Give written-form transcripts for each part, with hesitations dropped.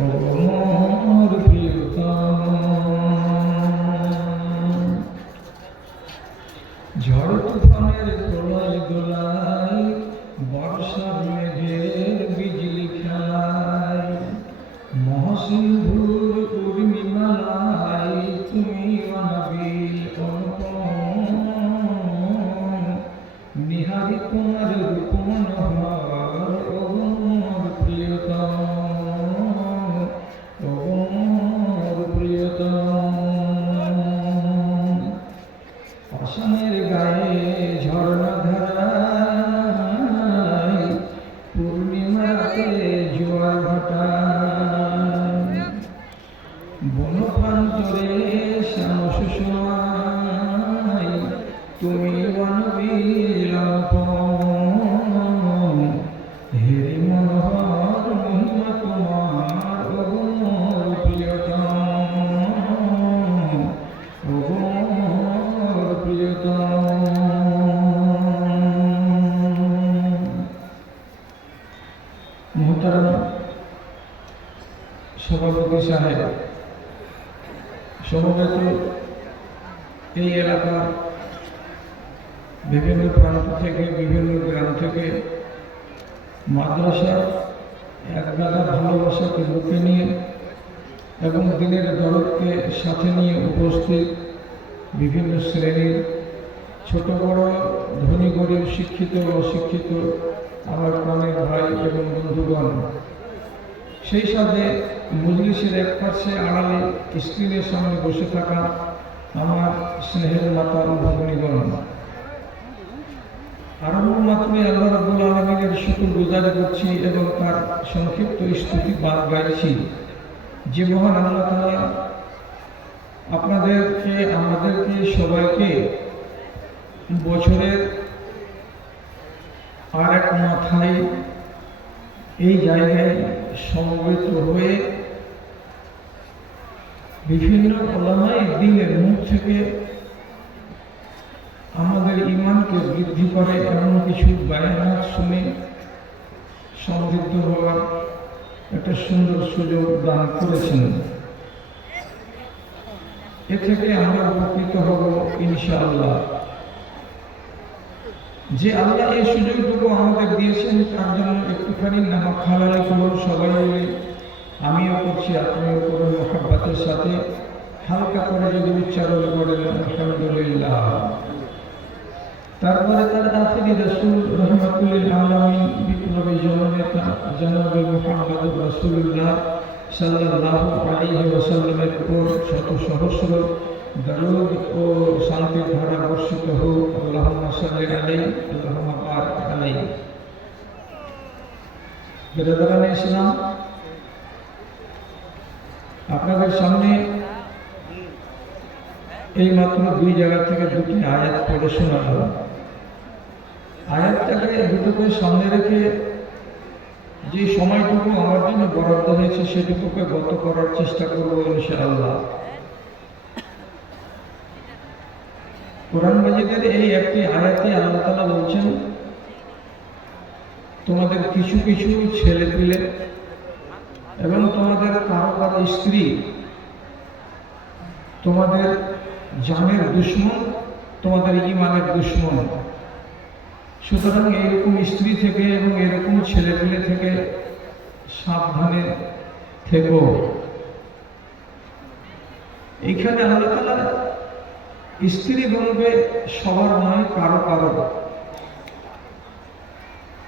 মোর প্রিয়তম। ঝড় তুফানের প্রলয় দোলায়, বর্ষার মেঘের বিজলি খেলায়, মহাসিন্ধুর পূর্ণিমায় তুমি অনাবিল অনুপম। নিহারি তোমার রূপ মনোহর, ও মোর প্রিয়তম, ও মোর প্রিয়তম। আসামের গায়ে ঝর্ণা ধারায়, পূর্ণিমা রাতে জোয়ার ভাটায়, বনপ্রান্তরে শ্যাম সুষমায় তুমি অনবিল অনুপম। হেরি মনোহর মহিমা তোমার, ও মোর প্রিয়তম, ও মোর প্রিয়তম। মোহতারাম সভাপতি সাহেব, সমবেত এই এলাকার বিভিন্ন প্রান্ত থেকে, বিভিন্ন গ্রাম থেকে মাদ্রাসা একগাদা ভালোবাসাকে বুকে নিয়ে এবং দিনের দরদকে সাথে নিয়ে উপস্থিত বিভিন্ন শ্রেণীর ছোট বড়, ধনী গরিব, শিক্ষিত অশিক্ষিত আমার প্রাণের ভাই এবং বন্ধুগণ, সেই সাথে মজলিসের এক পাশে আড়ালে স্ক্রিনের সামনে বসে থাকা আমার স্নেহের মাতা ও ভগ্নীগণ, আরম্ভ মাত্রই আল্লাহ রাব্বুল আলামিনের শুকরগুজারি করছি এবং তার সংক্ষিপ্ত স্তুতি গাইছি যে মহান আল্লাহ তাআলা আপনাদেরকে, আমাদেরকে সবাইকে বছরের আর এক মাথায় এই জায়গায় সমবেত হয়ে বিভিন্ন ওলামায়ে দ্বীনের মুখ থেকে আমাদের ঈমানকে বৃদ্ধি করে এমন কিছু বায়ানাত শুনে সমৃদ্ধ হওয়ার একটা সুন্দর সুযোগ দান করেছেন। এ থেকে আমরা উপকৃত হব ইনশাআল্লাহ। যে আল্লাহ এই সুযোগটুকু আমাদের দিয়েছেন তার জন্য একটুখানি নামা খালালি করুন সবাই মিলে, আমিও করছি, আপনিও করুন মহব্বতের সাথে হালকা করে যদি উচ্চারণ করেন আলহামদুলিল্লাহ। তারপরে তার আখিরি রাসূল রাহমাতুল আলামিন বিপ্লবী জননেতা জনাবে মুহাম্মদুর রাসূলুল্লাহ সাল্লাল্লাহু আলাইহি ওয়াসাল্লামের উপর শত সহস্র দরুদ ও শান্তির ধারা বর্ষিত হোক। আল্লাহুম্মা সাল্লি আলাইহি আল্লাহুম্মা বারিক আলাইহি। বিরাদরানে ইসলাম, আপনাদের সামনে এই মাত্র দুই জায়গা থেকে দুটি আয়াত পড়ে শোনাবো। আয়াতটাকে দুটোকে সামনে রেখে যে সময়টুকু আমার জন্য বরাদ্দ হয়েছে সেটুকুকে গত করার চেষ্টা করবো ইনশাআল্লাহ। কোরআন মাজিদের এই একটি আয়াতে আল্লাহ তাআলা বলছেন, তোমাদের কিছু কিছু ছেলে পিলে এবং তোমাদের কারো কারো স্ত্রী তোমাদের জানের দুশমন, তোমাদের ঈমানের দুশমন। সুতরাং এরকম স্ত্রী থেকে এবং এরকম ছেলে পিলে থেকে সাবধানে থেকো। এইখানে আল্লাহ তাআলা স্ত্রী বলবে সবার নয়, কারো কারো।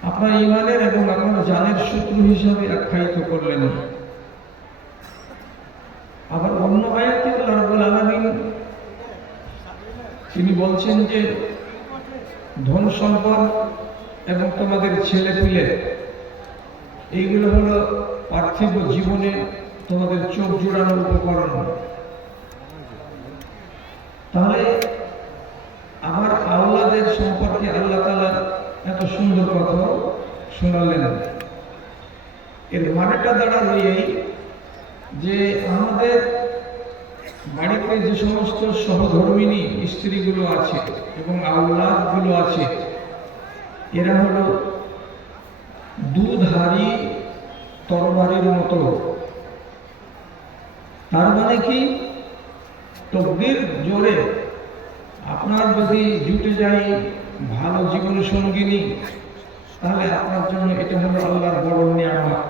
আপনার ঈমানের এবং আপনার জানের শত্রু হিসাবে আখ্যায়িত করলেন। আবার অন্য আয়াতে আল্লাহ রাব্বুল আলামিন তিনি বলছেন যে ধন সম্পদ এবং তোমাদের ছেলে পিলে এইগুলো হলো পার্থিব জীবনে তোমাদের চোখ জোড়ানোর উপকরণ। তাহলে আমার আওলাদের সম্পর্কে আল্লাহ তাআলা এত সুন্দর কথা শোনালেন। এর মানেটা দাঁড়ালো এই যে আমাদের বাড়িতে যে সমস্ত সহধর্মিণী স্ত্রীগুলো আছে এবং আওলাদগুলো আছে, এরা হলো দুধারী তরবারির মতো। তার মানে কি, তকদির জোরে আপনার যদি জুটে যায় ভালো জীবন সঙ্গিনী, তাহলে আপনার জন্য এটা হলো আল্লাহর বড় নিয়ামত।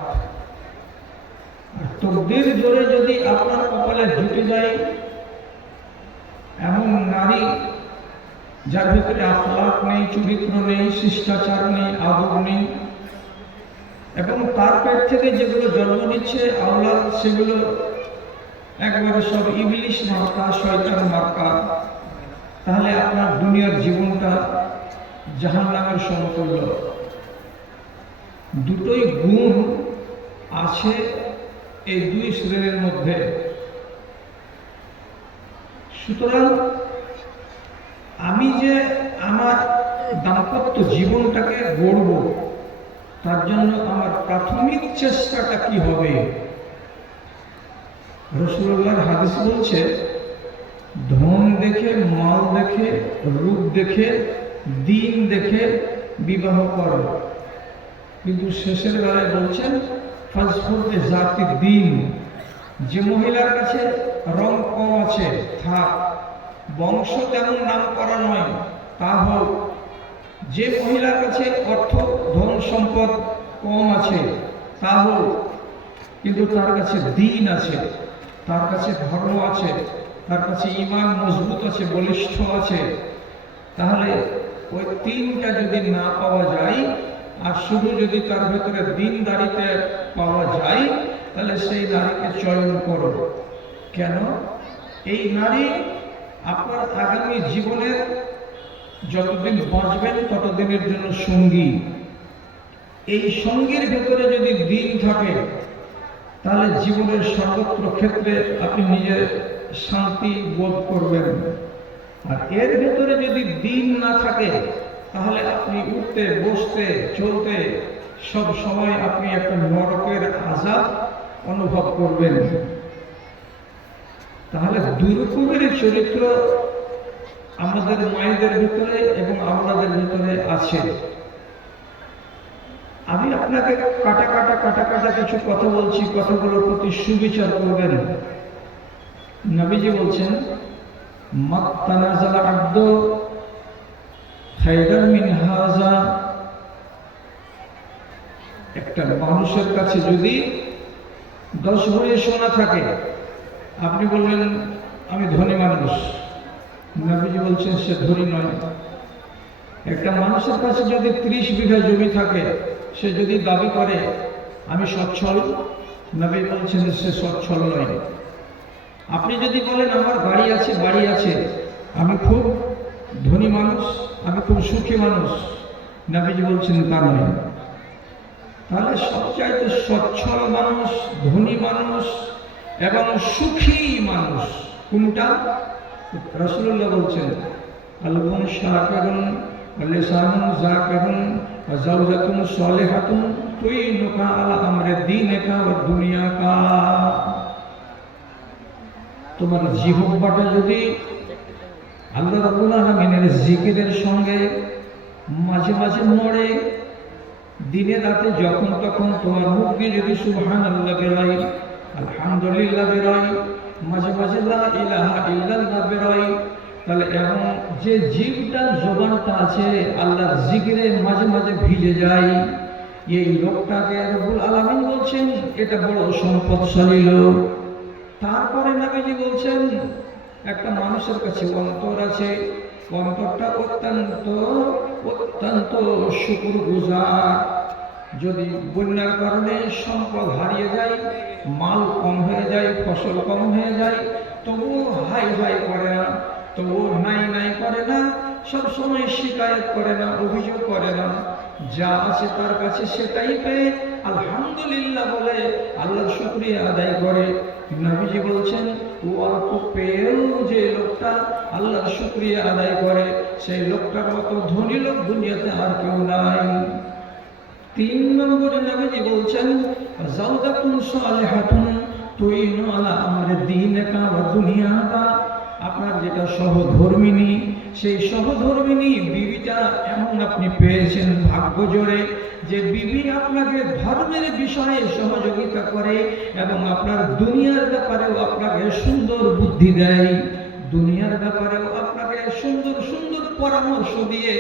আর তকদির জোরে যদি আপনার কপালে জুটে যায় এমন নারী যার ভিতরে আখলাক নেই, চরিত্র নেই, শিষ্টাচার নেই, আদব নেই, এবং তার পেট থেকে যেগুলো জন্ম নিচ্ছে আওলাদ, সেগুলো একবারে সব ইবলিশ মার্কা, শয়তান মার্কা, তাহলে আপনার দুনিয়ার জীবনটা জাহান্নামের সমতুল্য। দুটোই গুণ আছে এই দুই শ্রেণীর মধ্যে। সুতরাং আমি যে আমার দাম্পত্য জীবনটাকে গড়ব, তার জন্য আমার প্রাথমিক চেষ্টাটা কি হবে? রাসূলুল্লাহর হাদিস বলছে, ধন দেখে, মাল দেখে, রূপ দেখে, দিন দেখে বিবাহ করো। কিন্তু শেষের বেলায় বলছেন, ফাজফুরতে জাতি দিন, যে মহিলার কাছে রং কম আছে থাক, বংশ তেমন নাম করা নয় তা হোক, যে মহিলার কাছে অর্থ ধন সম্পদ কম আছে তা হোক, কিন্তু তার কাছে দিন আছে, তার কাছে ধর্ম আছে, তার কাছে ঈমান মজবুত আছে, বলিষ্ঠ আছে, তাহলে ওই তিনটা যদি না পাওয়া যায় আর শুধু যদি তার ভেতরে দিনদারিতে পাওয়া যায়, তাহলে সেই নারীকে চয়ন করো। কেন? এই নারী আপনার আগামী জীবনের যতদিন বাঁচবেন ততদিনের জন্য সঙ্গী। এই সঙ্গীর ভেতরে যদি দিন থাকে, তাহলে জীবনের সর্বত্র ক্ষেত্রে আপনি নিজের শান্তি বোধ করবেন। আর এর ভেতরে যদি দিন না থাকে, তাহলে আপনি উঠতে, বসতে, চলতে সব সময় আপনি একটা নরকের আযাব অনুভব করবেন। তাহলে দুই রকমের চরিত্র আমাদের মায়েদের ভিতরে এবং আমাদের ভিতরে আছে। আমি আপনাকে কাটা কাটা কিছু কথা বলছি, কথাগুলোর প্রতি সুবিচার করবেন। নবীজি বলছেন, মাত্তানাজাল আব্দু খায়রান মিন হাযা। একটা মানুষের কাছে যদি 10 ভরি সোনা থাকে, আপনি বললেন আমি ধনী মানুষ, নবীজি বলছেন সে ধনী নয়। একটা মানুষের কাছে যদি 30 বিঘা জমি থাকে, সে যদি দাবি করে আমি সচ্ছল, নবী বলছেন সে সচ্ছল নয়। আপনি যদি বলেন আমার গাড়ি আছে, বাড়ি আছে, আমি খুব ধনী মানুষ, আমি খুব সুখী মানুষ, নবীজি বলছেন তা নয়। তাহলে সবচাইতে সচ্ছল মানুষ, ধনী মানুষ এবং সুখী মানুষ কোনটা? রাসূলুল্লাহ বলছেন, আলবুন শাকিরুন লিসানুন যাকিরুন ওয়া যাওজাতুন সালিহাতুন তুইনুকা আলা আমরি দীনিকা ওয়া দুনিয়াকা। তোমার জিহ্বাটা যদি আল্লাহ রাব্বুল আলামিনের জিকিরের সঙ্গে মাঝে মাঝে নড়ে, দিনে রাতে যখন তখন তোমার মুখ দিয়ে যদি সুবহানাল্লাহ বেরোয়, আলহামদুলিল্লাহ বেরোয়, মাঝে মাঝে লা ইলাহা ইল্লাল্লাহ বেরোয়, তাহলে এখন যে জীবটার জবানটা আছে আল্লাহর জিকিরে মাঝে মাঝে ভিজে যায়, এই লোকটাকে রব্বুল আলামিন বলছেন এটা বড় সম্পদশালী লোক। তারপরে নবীজি বলছেন, একটা মানুষের কাছে অন্তর আছে, অন্তরটা অত্যন্ত অত্যন্ত শুকরগুজার। যদি বন্যার কারণে সম্পদ হারিয়ে যায়, মাল কম হয়ে যায়, ফসল কম হয়ে যায়, তবুও হাই হাই করে না, তবুও নাই নাই করে না, সব সময় শিকায়ত করে না, অভিযোগ করে না, যা আছে তার কাছে সেটাই পেয়ে আলহামদুলিল্লাহ বলে আল্লাহর শুকরিয়া আদায় করে। নবীজি বলছেন, ও অল্প পেয়েও যে লোকটা আল্লাহর শুকরিয়া আদায় করে, সেই লোকটার মতো ধনী লোক দুনিয়াতে আর কেউ নাই। 3 নম্বরে নবীজি বলছেন, যাওজাতুন সালিহাতুন তুইনু আলা আমরি দীনিকা ওয়া দুনিয়াকা। আপনার যেটা সহধর্মিনী, সেই সহধর্মিনী বিবিটা এমন আপনি পেয়েছেন ভাগ্য জোরে যে বিবি আপনাকে ধর্মের বিষয়ে সহযোগিতা করে এবং আপনার দুনিয়ার ব্যাপারেও আপনাকে সুন্দর বুদ্ধি দেয়, দুনিয়ার ব্যাপারেও আপনাকে সুন্দর সুন্দর পরামর্শ দিয়ে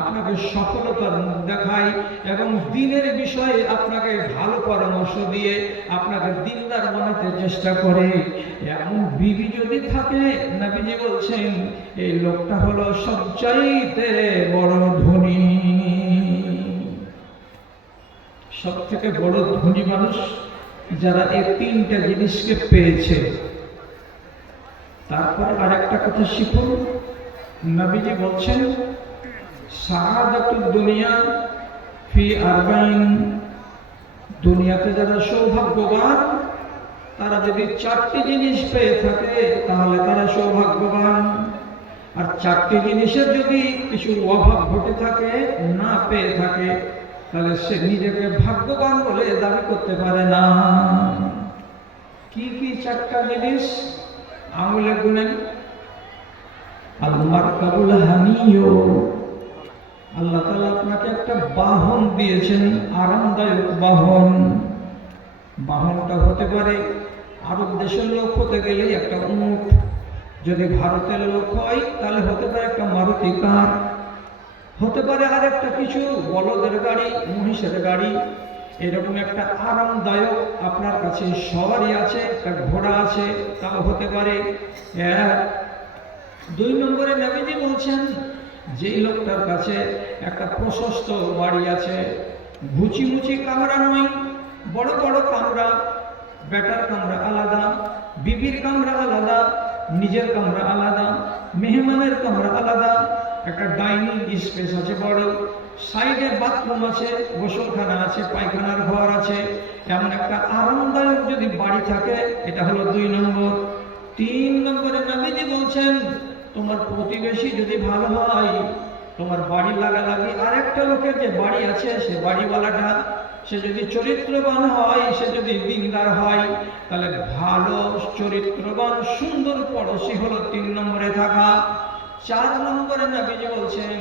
আপনাকে সফলতার মুখ দেখায় এবং দিনের বিষয়ে আপনাকে ভালো পরামর্শ দিয়ে আপনাকে দিনদার বানাতে চেষ্টা করে। এমন বিবি যদি থাকে, নবীজি বলছেন এই লোকটা হলো সবচাইতে বড় ধনী। সব থেকে বড় ধনী মানুষ যারা এই তিনটা জিনিসকে পেয়েছে। তারপর আরেকটা কথা শিখুন, নবীজি বলছেন সাআদাতুদ দুনিয়া ফি আরবাইন, দুনিয়াতে যারা সৌভাগ্যবান তারা যদি চারটি জিনিস পেয়ে থাকে তাহলে তারা সৌভাগ্যবান। আর চারটি জিনিসের যদি কিছু অভাব ঘটে থাকে, না পেয়ে থাকে, তাহলে সে নিজেকে ভাগ্যবান বলে দাবি করতে পারে না। কি কি চারটা জিনিস? আঙুলে গুনেন। আল্লাহর কাবুল হানিও, আল্লাহ তাআলা আপনাকে একটা বাহন দিয়েছেন, আরামদায়ক বাহন। বাহনটা হতে পারে আরব দেশের লোক হতে গেলে একটা উট, যদি ভারতের লোক হয় তাহলে হতে পারে একটা মারুতি কার, হতে পারে আর একটা কিছু বলদের গাড়ি, মহিষের গাড়ি, এরকম একটা আরামদায়ক আপনার কাছে সবারই আছে, একটা ঘোড়া আছে, তাও হতে পারে। দুই নম্বরে নবীজি বলছেন যেই লোকটার কাছে একটা প্রশস্ত বাড়ি আছে, ঘুচি মুচি কামরা নয়, বড় বড় কামরা, বেটার কামরা আলাদা, বিবির কামরা আলাদা, নিজের কামরা আলাদা, মেহমানের কামরা আলাদা, একটা ডাইনিং স্পেস আছে বড়, সাইডে বাথরুম আছে, গোসলখানা আছে, পায়খানার ঘর আছে, এমন একটা আরামদায়ক যদি বাড়ি থাকে, এটা হলো দুই নম্বর। তিন নম্বরে নবীজি বলছেন তোমার প্রতিবেশী যদি ভালো হয়, তোমার বাড়ি লাগালাগি আরেকটা লোকের যে বাড়ি আছে সে বাড়িওয়ালাটা সে যদি চরিত্রবান হয়, সে যদি দিনদার হয়, তাহলে ভালো চরিত্রবান সুন্দর পড়োশী হলো তিন নম্বরে থাকা। চার নম্বরে নবীজি বলছেন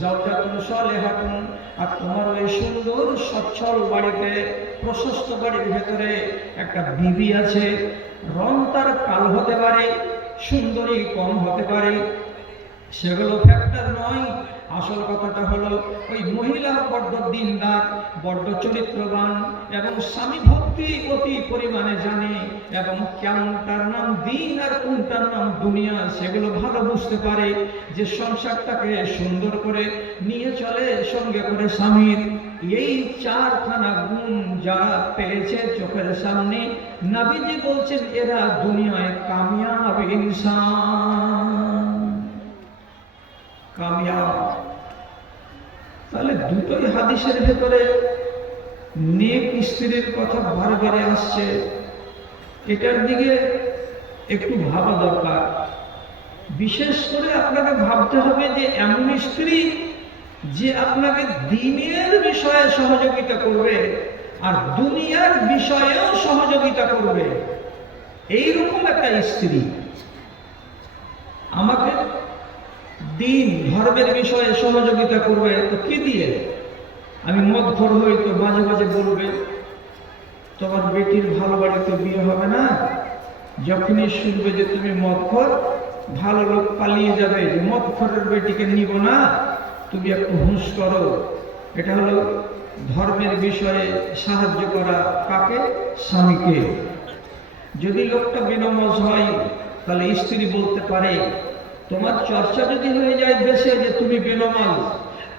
যাওজাতুন সালেহাতুন, আর তোমার ওই সুন্দর সচ্ছল বাড়িতে, প্রশস্ত বাড়ির ভেতরে একটা বিবি আছে, রং তার কালো হতে পারে, সুন্দরী কম হতে পারে, সেগুলো ফ্যাক্টর নয়। আসল কথাটা হলো ওই মহিলা বড্ড দিনদার, বড্ড চরিত্রবান এবং স্বামী ভক্তি অতি পরিমাণে জানে এবং কেমনটার নাম দিন আর কোনটার নাম দুনিয়া সেগুলো ভালো বুঝতে পারে, যে সংসারটাকে সুন্দর করে নিয়ে চলে সঙ্গে করে স্বামীর। এই চারখানা গুণ যারা পেয়েছে চোখের সামনে, নবীজি বলছেন এরা দুনিয়ায় কামিয়াব ইনসান, কামিয়াব। তাহলে দুটোই হাদিসের ভেতরে নেক স্ত্রীর কথা বারবার আসছে, এটার দিকে একটু ভাবা দরকার। বিশেষ করে আপনাকে ভাবতে হবে যে এমন স্ত্রী যে আপনাকে দ্বীনের বিষয়ে সহযোগিতা করবে আর দুনিয়ার বিষয়েও সহযোগিতা করবে, এইরকম একটা স্ত্রী। আমাকে দিন ধর্মের বিষয়ে সহযোগিতা করবে তো কি দিয়ে? আমি মদখোর হই তো মাঝে মাঝে বলবে তোমার বেটির ভালো বাড়িতে বিয়ে হবে না, যখনই শুনবে যে তুমি মদখোর, ভালো লোক পালিয়ে যাবে যে মদখোরের বেটিকে নিব না, তুমি একটু হুঁশ করো। এটা হলো ধর্মের বিষয়ে সাহায্য করা কাকে? স্বামীকে। যদি লোকটা বেনামাজ হয় তাহলে স্ত্রী বলতে পারে তোমার চর্চা যদি হয়ে যায় দেশে যে তুমি বেনামাজ,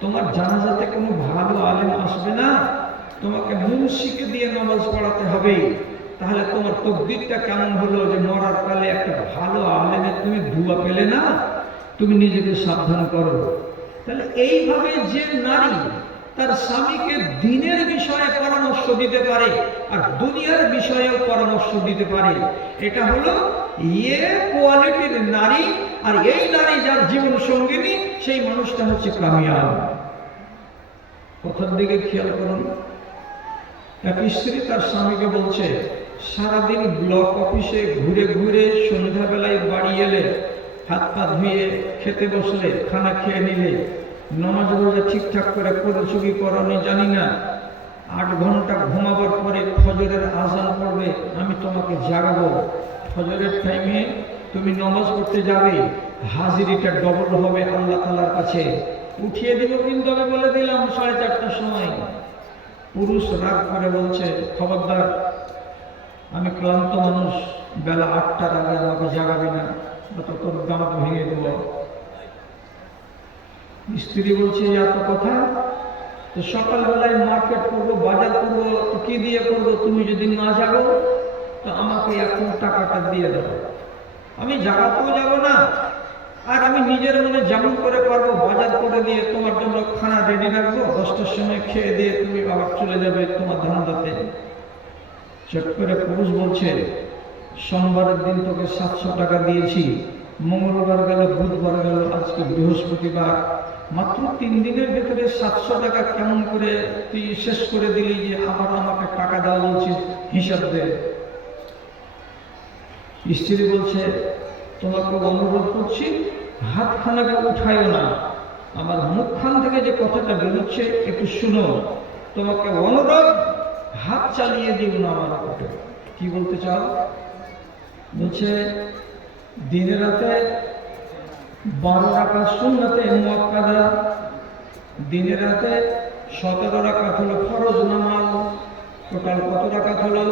তোমার জানাজাতে কোনো ভালো আলেম আসবে না, তোমাকে মুন্সিকে দিয়ে নামাজ পড়াতে হবে, তাহলে তোমার তকদিরটা কেমন হলো যে মরার কালে একটা ভালো আলেমের তুমি দুয়া পেলে না, তুমি নিজেকে সাবধান করো। তাহলে এইভাবে যে নারী তার স্বামীকে দিনের বিষয়ে পরামর্শ দিতে পারে আর দুনিয়ার বিষয়েও পরামর্শ দিতে পারে, এটা হলো কোয়ালিটির নারী। আর এই নারী যার জীবন সঙ্গিনী, সেই মানুষটা হচ্ছে কামিয়াব। কথার দিকে খেয়াল করুন। এক স্ত্রী তার স্বামীকে বলছে সারাদিন ব্লক অফিসে ঘুরে ঘুরে সন্ধ্যাবেলায় বাড়ি এলে হাত পা ধুয়ে খেতে বসলে, খানা খেয়ে নিলে, নামাজ রোজা ঠিকঠাক করে করেছো কি করনি জানি না, 8 ঘন্টা ঘুমাবার পরে ফজরের আজান পড়বে, আমি তোমাকে জাগাবো, ফজরের টাইমে তুমি নামাজ পড়তে যাবে, হাজিরিটা ডবল হবে আল্লাহ তাআলার কাছে। উঠিয়ে দিব কিন্তু আমি বলে দিলাম 4:30টার সময়। পুরুষ রাগ করে বলছে, খবরদার, আমি ক্লান্ত মানুষ, বেলা 8টার আগে আমাকে জাগাবি না, তোর দাঁত ভেঙে দেব। স্ত্রী বলছে, এত কথা, তো সকালবেলায় মার্কেট করবো, বাজার করবো, তো কি দিয়ে করবো? তুমি যদি না জাগো তো আমাকে এখন টাকাটা দিয়ে দেবো, আমি জাগাতেও যাব না, আর আমি নিজের মনে যেমন করে পারবো বাজার করে দিয়ে তোমার জন্য খানা রেডি রাখবো, 10টার সময় খেয়ে দিয়ে তুমি আবার চলে যাবে তোমার ধান্দাতে। চট করে পুরুষ বলছে, সোমবারের দিন তোকে 700 টাকা দিয়েছি, মঙ্গলবার গেল, বুধবার গেল, আজকে বৃহস্পতিবার, মাত্র 3 দিনের ভেতরে 700 টাকা কেমন করে তুই শেষ করে দিলি যে আবার আমাকে টাকা দেওয়া বলছিস, হিসাব দে। স্ত্রী বলছে, তোমাকে অনুরোধ করছি, হাতখানাকে উঠাইও না, আমার মুখখান থেকে যে কথাটা বেরোচ্ছে একটু শুনো, তোমাকে অনুরোধ, হাত চালিয়ে দিও না আমার উপরে। কি বলতে চাও? বলছে, দিনে রাতে 12 রাকাত সুন্নতে মুআক্কাদা, দিনে রাতে 17 রাকাত হলো ফরজ নামাজ, টোটাল কত রাকাত হলো?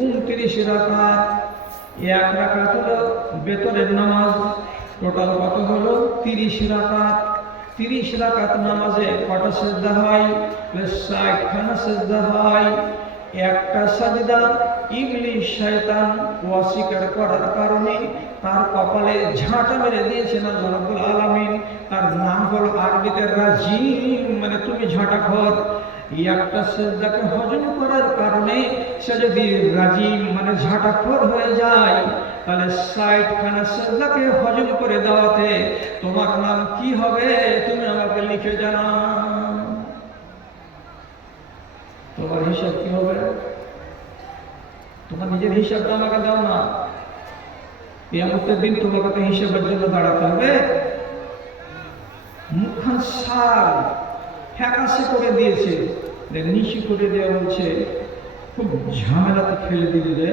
29 রাকাত। 1 রাকাত হলো বেতরের নামাজ, টোটাল কত হলো? 30 রাকাত। 30 রাকাত নামাজে কটা সেজদা হয়? 60খানা সেজদা হয়। একটা সাজদা ইবলিস শয়তান অস্বীকার করার কারণে তার কপালে ঝাঁটা মেরে দিয়েছেন আল্লাহ রাব্বুল আলামিন। তার নাম হলো আরবিতে রাজিম, মানে তুমি ঝাঁটাখোর। একটা সেজদাকে হজম করার কারণে সে যদি রাজিম মানে ঝাঁটাখোর হয়ে যায়, তাহলে 60খানা সেজদাকে হজম করে দেওয়াতে তোমার নাম কি হবে? তুমি আমাকে লিখে জানাও, তোমার হিসাব কি হবে? তোমার নিজের হিসাবটা আমাকে দাও না, কিয়ামতের দিন তোমাকে তো হিসাবের জন্য দাঁড়াতে হবে। মুখখান সার ফ্যাকাশে করে দিয়েছে, নিশি করে দেওয়া বলছে, খুব ঝামেলাতে ফেলে দিলি রে,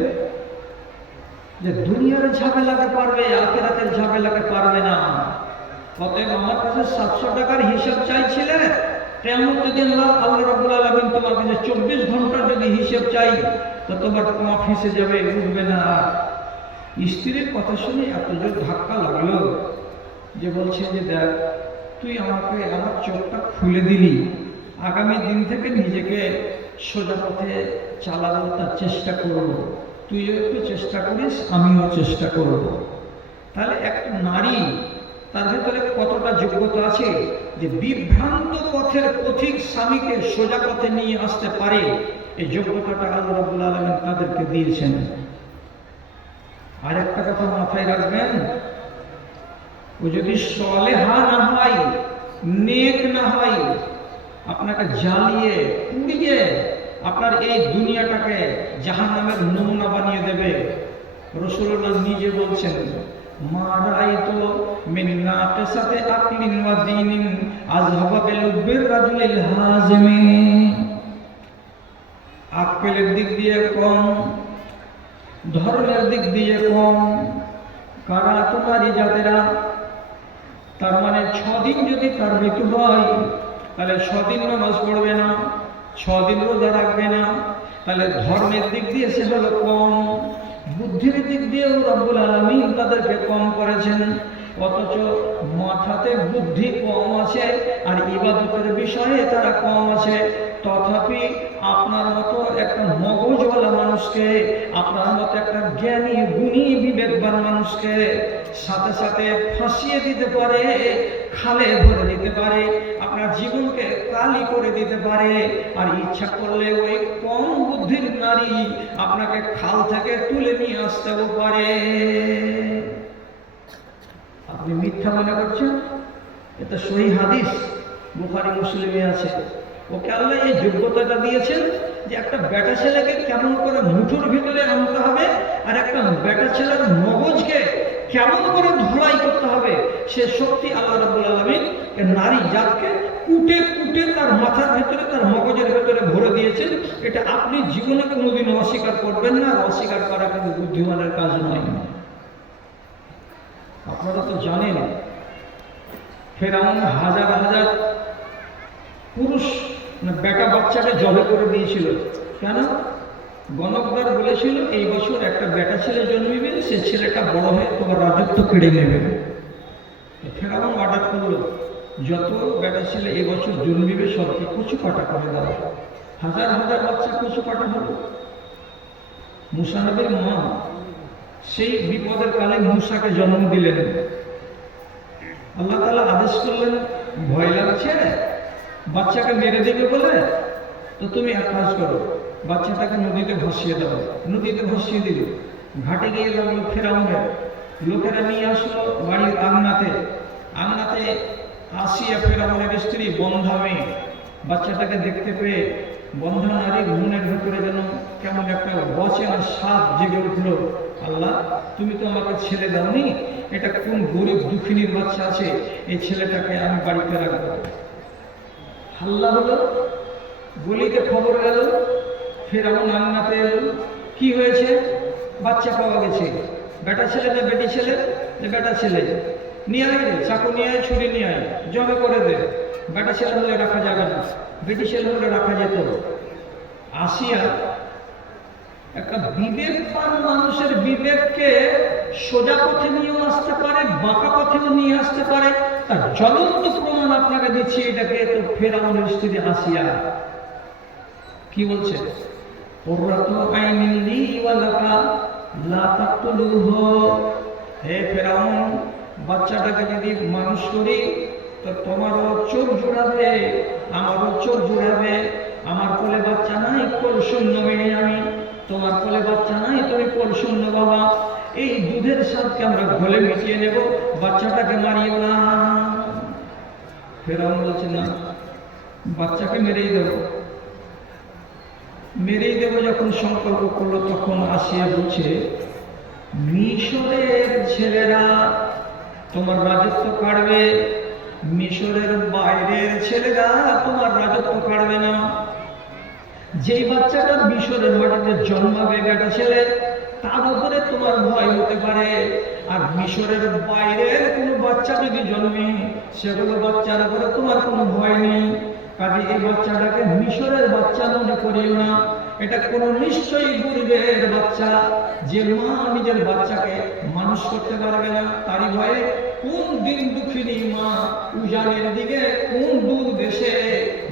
যে দুনিয়ার ঝামেলাকে পারবে, আখিরাতের ঝামেলাকে পারবে না। অতএব আমার কাছে 700 টাকার হিসাব চাইছিলে, কিয়ামতের দিন আল্লাহ রাব্বুল আলামিন তোমার কাছে 24 ঘন্টার যদি হিসাব চাই, তো তোমার পা ফেঁসে যাবে, উঠবে না। স্ত্রীর কথা শুনে এত জোর ধাক্কা লাগলো যে বলছে যে, দেখ, তুই আমাকে আমার চোখটা খুলে দিলি, আগামী দিন থেকে নিজেকে সোজা পথে চালানোর তার চেষ্টা করব, তুইও একটু চেষ্টা করিস, আমিও চেষ্টা করব। তাহলে একটা নারী, তার ভেতরে কতটা যোগ্যতা আছে যে বিভ্রান্ত পথের পথিক স্বামীকে সোজা পথে নিয়ে আসতে পারে, এই যোগ্যতাটা আল্লাহ রাব্বুল আলামিন তাদেরকে দিয়েছেন। আর একটা কথা মাথায় রাখবেন, ও যদি সলেহা না হয়, নেক না হয়, আপনাকে জ্বালিয়ে পুড়িয়ে আপনার এই দুনিয়াটাকে জাহান্নামের নমুনা বানিয়ে দেবে। রাসূলুল্লাহ নিজে বলছেন, মা রাআইতু মিন নাকিসাতি আকলিন ওয়া দীনিন আযহাবা বিলুব্বির রাজুলিল হাজিমি। আকলের দিক দিয়ে কম, ধর্মের দিক দিয়ে কম, কারা? তোমারই জাতেরা। তার মানে 6 দিন যদি তার মৃত্যু হয়, তাহলে 6 দিন নামাজ পড়বে না, 6 দিন রোজা রাখবে না, তাহলে ধর্মের দিক দিয়ে সে হলো কম, বুদ্ধির দিক দিয়েও রব্বুল আলামিন তাদেরকে কম করেছেন। অথচ মাথাতে বুদ্ধি কম আছে আর ইবাদতের বিষয়ে তারা কম আছে। তথাপি আপনার মতো একটা মগজওয়ালা মানুষকে, আপনার মতো একটা জ্ঞানী গুণী বিবেকবান মানুষকে সাথে সাথে ফাঁসিয়ে দিতে পারে, খালে ভরে দিতে পারে, আপনার জীবনকে কালি করে দিতে পারে। আর ইচ্ছা করলে ওই কম বুদ্ধির নারী আপনাকে খাল থেকে তুলে নিয়ে আসতেও পারে। আপনি মিথ্যা মনে করছেন? এটা সহিহ হাদিস, বুখারী মুসলিমে আছে। ওকে আল্লাহ এই যোগ্যতাটা দিয়েছেন যে একটা বেটা ছেলেকে কেমন করে মুঠোর ভিতরে আনতে হবে, আর একটা বেটা ছেলের মগজকে কেমন করে ধলাই করতে হবে সে শক্তি আল্লাহ রাব্বুল আলামিন নারী জাতকে কুটে কুটে তার মাথার ভেতরে, তার মগজের ভেতরে ভরে দিয়েছেন। এটা আপনি জীবনে কোনোদিন অস্বীকার করবেন না, অস্বীকার করা কিন্তু বুদ্ধিমানের কাজ নয়। আপনারা তো জানেন ফেরাউন হাজার হাজার পুরুষ বেটা বাচ্চাকে জবে করে দিয়েছিল। কেন? গণকদার বলেছিল এই বছর একটা বেটা ছেলে জন্মিবে, সে ছেলেটা বড় হয়ে তোমার রাজত্ব কেড়ে নেবে। ফেরাউন অর্ডার করলো যত বেটা ছেলে এই বছর জন্মিবে সবকে কুচু কাটা করে দেওয়া। হাজার হাজার বাচ্চা কুচু কাটা হলো। মুসা নবীর মা সেই বিপদের কালে মুসাকে জন্ম দিলেন। আল্লাহ তাআলা আদেশ করলেন, ভয় লাগছে বাচ্চাকে মেরে দেবে বলে, তো তুমি এক কাজ করো, বাচ্চাটাকে নদীতে ভাসিয়ে দাও। নদীতে ভাসিয়ে দিল। ঘাটে গিয়ে লাগলো ফেরাউনের লোকেরা নিয়ে আসলো বাড়ির আঙনাতে। আঙনাতে আসিয়া ফেরাউনের স্ত্রী বন্ধা মেয়ে বাচ্চাটাকে দেখতে পেয়ে বন্ধা নারীর মনের ভেতরে যেন কেমন একটা অচেনা সাপ জেগে উঠলো। আল্লাহ, তুমি তো আমাকে ছেলে দাওনি, এটা কোন গরিব দুঃখিনীর বাচ্চা আছে, এই ছেলেটাকে আমি বাড়িতে রাখবো। হাল্লা হলো, গলিতে খবর গেল, ফেরাউন আঙনাতে এলো। কি হয়েছে? বাচ্চা পাওয়া গেছে। বেটা ছেলে না বেটি ছেলে? বেটা ছেলে। নিয়ে আয়, চাকু নিয়ে আয়, ছুরি নিয়ে আয়, জবে করে দে। বেটা ছেলে হলে রাখা যাবে না, বেটি ছেলে হলে রাখা যেত। আসিয়া একটা বিবেকবান মানুষের বিবেককে সোজা পথে নিয়েও আসতে পারে, বাঁকা পথেও নিয়ে আসতে পারে, তার জ্বলন্ত প্রমাণ আপনাকে দিচ্ছি। এটাকে তো ফেরাউনের স্ত্রী আসিয়া কি বলছে? হে ফেরাউন, বাচ্চাটাকে যদি মানুষ করি তো তোমারও চোখ জোড়াবে, আমারও চোখ জোড়াবে। আমার কোলে বাচ্চা নাই, কোল শূন্য মেয়ে আমি। তোমার কোলে বাচ্চা নাই, তুমি কোল শূন্য বাবা। এই দুধের স্বাদকে আমরা ঘোলে মিটিয়ে নেব, বাচ্চাটাকে মারিও না। ফেরাউন বলছে না, বাচ্চাকে মেরেই দেবো। মেরেই দেবো যখন সংকল্প করলো, তখন আসিয়া বলছে, মিশরের ছেলেরা তোমার রাজত্ব কাড়বে, মিশরের বাইরের ছেলেরা তোমার রাজত্ব কাড়বে না। যেই বাচ্চাটা মিশরের মাটিতে জন্মাবে বেটা ছেলে, তার উপরে তোমার ভয় হতে পারে। আর মিশরের বাইরের কোনো বাচ্চা যদি জন্মে, সেগুলো বাচ্চার উপরে তোমার কোনো ভয় নেই। কাজে এই বাচ্চাটাকে মিশরের বাচ্চা মনে করিও না, এটা কোনো নিশ্চয়ই গরিবের বাচ্চা। যে মা নিজের বাচ্চাকে মানুষ করতে পারবে না, তারই ভয়ে কোন দিন দুঃখিনী মা উজানের দিকে কোন দূর দেশে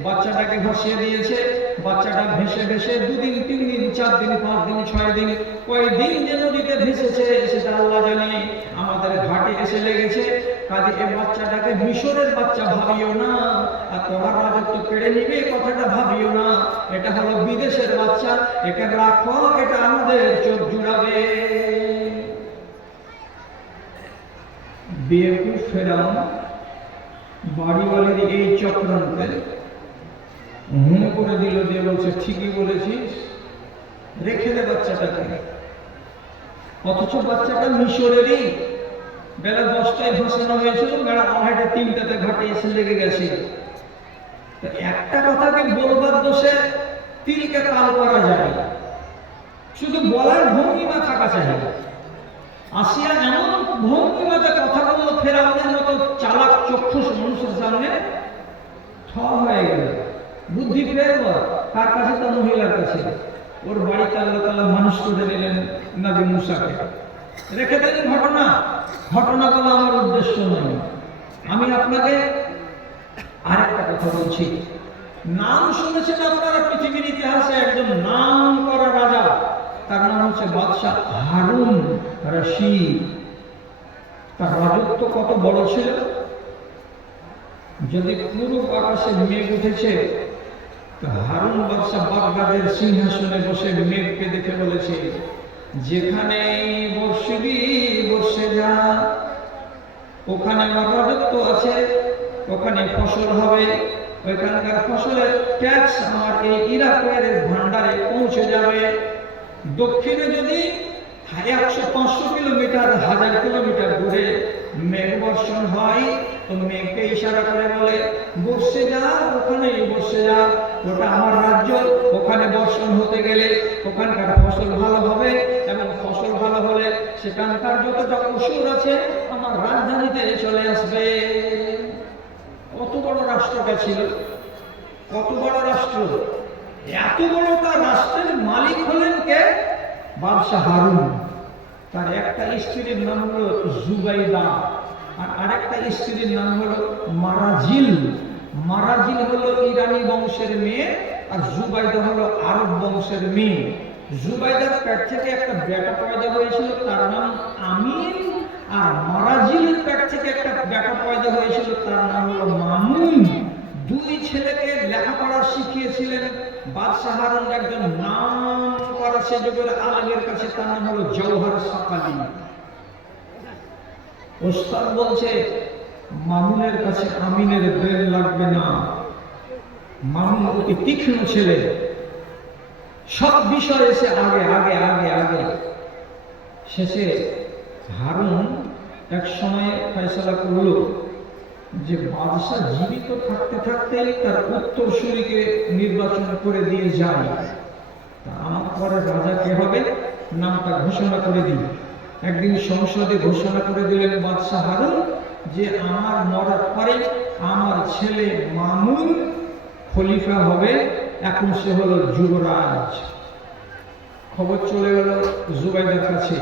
বাচ্চাটাকে ভাসিয়ে দিয়েছে। বাচ্চাটা ভেসে ভেসে 2 দিন 3 দিন 4 দিন 5 দিন 6 দিন কয়দিন যে নদীতে ভেসেছে সেটা আল্লাহ জানে। আমাদের ঘাটে এসে লেগেছে। কাজে এই বাচ্চাটাকে মিশরের বাচ্চা ভাবিও না, আর তোমার রাজত্ব কেড়ে নিবে কথাটা ভাবিও না। এটা হলো বিদেশের বাচ্চা, একে রাখো, এটা আমাদের চোখ জুড়াবে। বেকুব ফেরাউন বাড়িওয়ালির এই চক্রান্তে করে দিল, যে বলছে ঠিকই বলেছিস, রেখে দে বাচ্চাটাকে। অথচ বাচ্চাটা মিশরেরই। বেলা 10টায় ভাসানো হয়েছিল, বেলা 2:30-3টাতে ঘাটে এসে লেগে গেছে। একটা কথাকে বলবার দোষে তিলকে তাল করা যায়, শুধু বলার ভঙ্গিমা থাকা চাই। আসিয়া এমন ভঙ্গিমাতে কথা বলল ফেরাউনের মতো চালাক চক্ষুষ মানুষের সামনে, থ হয়ে গেল। বুদ্ধি পেয়ে কার কাছে? তার মহিলার কাছে। ওর বাড়িতে আল্লাহ তাআলা মানুষ করে নিলেন নবী মুসাকে। রেখে দিলেন ঘটনা। ঘটনা বলা আমার উদ্দেশ্য নয়। আমি আপনাকে আরেকটা কথা বলছি। নাম শুনেছেন আপনারা পৃথিবীর ইতিহাসে একজন নাম করা রাজা, তার নাম হচ্ছে বাদশাহ হারুন রশিদ। তার রাজত্ব কত বড় ছিল! যদি পুরো আকাশে মেঘ উঠেছে, তো হারুন বাদশাহ বাগদাদের সিংহাসনে বসে মেঘকে দেখে বলেছে, যেখানে বর্ষবি বর্ষে যা, ওখানে আমার রাজত্ব আছে, ওখানে ফসল হবে, ওইখানকার ফসলের ট্যাক্স আমার এই ইরাকের ভান্ডারে পৌঁছে যাবে। দক্ষিণে যদি 100-500 কিলোমিটার 1000 কিলোমিটার মেঘ বর্ষণ হয়, তো মেঘকে ইশারা করে বলে বসে যা, ওখানেই বসে যা, ওটা আমার রাজ্য, ওখানে বর্ষণ হতে গেলে ওখানকার ফসল ভালো হবে, এবং ফসল ভালো হলে সেখানকার যতটা অসুর আছে আমার রাজধানীতে চলে আসবে। কত বড় রাষ্ট্রটা ছিল, কত বড় রাষ্ট্র! এত বড় তার রাষ্ট্রের মালিক হলেন কে? বাদশাহ হারুন। তার একটা স্ত্রীর নাম হলো জুবাইদা, আর আরেকটা স্ত্রীর নাম হলো মারাজিল। মারাজিল হলো ইরানি বংশের মেয়ে, আর জুবাইদা হলো আরব বংশের মেয়ে। জুবাইদার পেট থেকে একটা বেটা পয়দা হয়েছিল, তার নাম আমিন। আর মারাজিলের পেট থেকে একটা বেটা পয়দা হয়েছিল, তার নাম হলো মামুন। দুই ছেলেকে লেখাপড়া শিখিয়েছিলেন বাদশাহ হারুন একজন নাম করা সেজগের আলেমের কাছে, তার নাম হলো জওহর সাকালি। ওস্তাদ বলছে মামুনের কাছে আমিনের ব্রেন লাগবে না, মামুন অতি তীক্ষ্ণ ছেলে, সব বিষয়ে সে আগে আগে আগে আগে। শেষে হারুন এক সময় ফয়সালা করলো যে বাদশাহ জীবিত থাকতে থাকতে তার উত্তরসূরিকে নির্বাচন করে দিয়ে যায়, তা আমার পরে রাজা কে হবে নামটা ঘোষণা করে দিল। একদিন সংসদে ঘোষণা করে দিলেন বাদশাহ হারুন যে আমার মরার পরে আমার ছেলে মামুন খলিফা হবে, এখন সে হলো যুবরাজ। খবর চলে গেল জুবাইদার কাছে।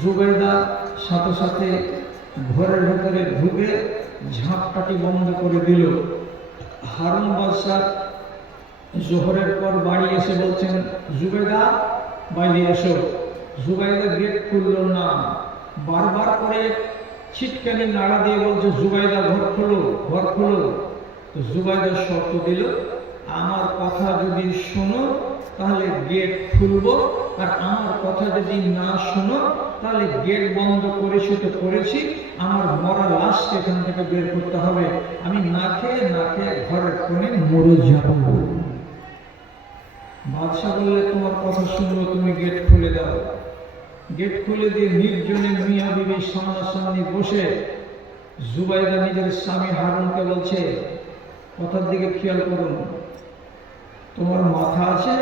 জুবাইদা সাথে সাথে ঘরের ভেতরে ঢুকে ঝাঁপটাটি বন্ধ করে দিল। হারুন বাদশাহ জোহরের পর বাড়ি এসে বলছেন জুবাইদা বাইরে এসো। জুবাইদা গেট খুলল না, বারবার করে ছিটকানি নাড়া দিয়ে বলছে জুবাইদা ঘর খোলো, ঘর খোলো। তো জুবাইদা শর্ত দিল, আমার কথা যদি শোনো তাহলে গেট খুলবো, আর আমার কথা যদি না শোনো তাহলে গেট বন্ধ করেছি তো করেছি, আমার মরা লাশকে এখান থেকে বের করতে হবে, আমি না খেয়ে ঘরের কোণে মরে যাব। বাদশাহ বললে তোমার কথা শুনবো, তুমি গেট খুলে দাও। গেট খুলে দিয়ে নির্জনে মিয়া বিবির সামনাসামনি বসে জুবাইদা নিজের স্বামী হারুনকে বলছে, কথার দিকে খেয়াল করুন, তোমার মাথা আছে?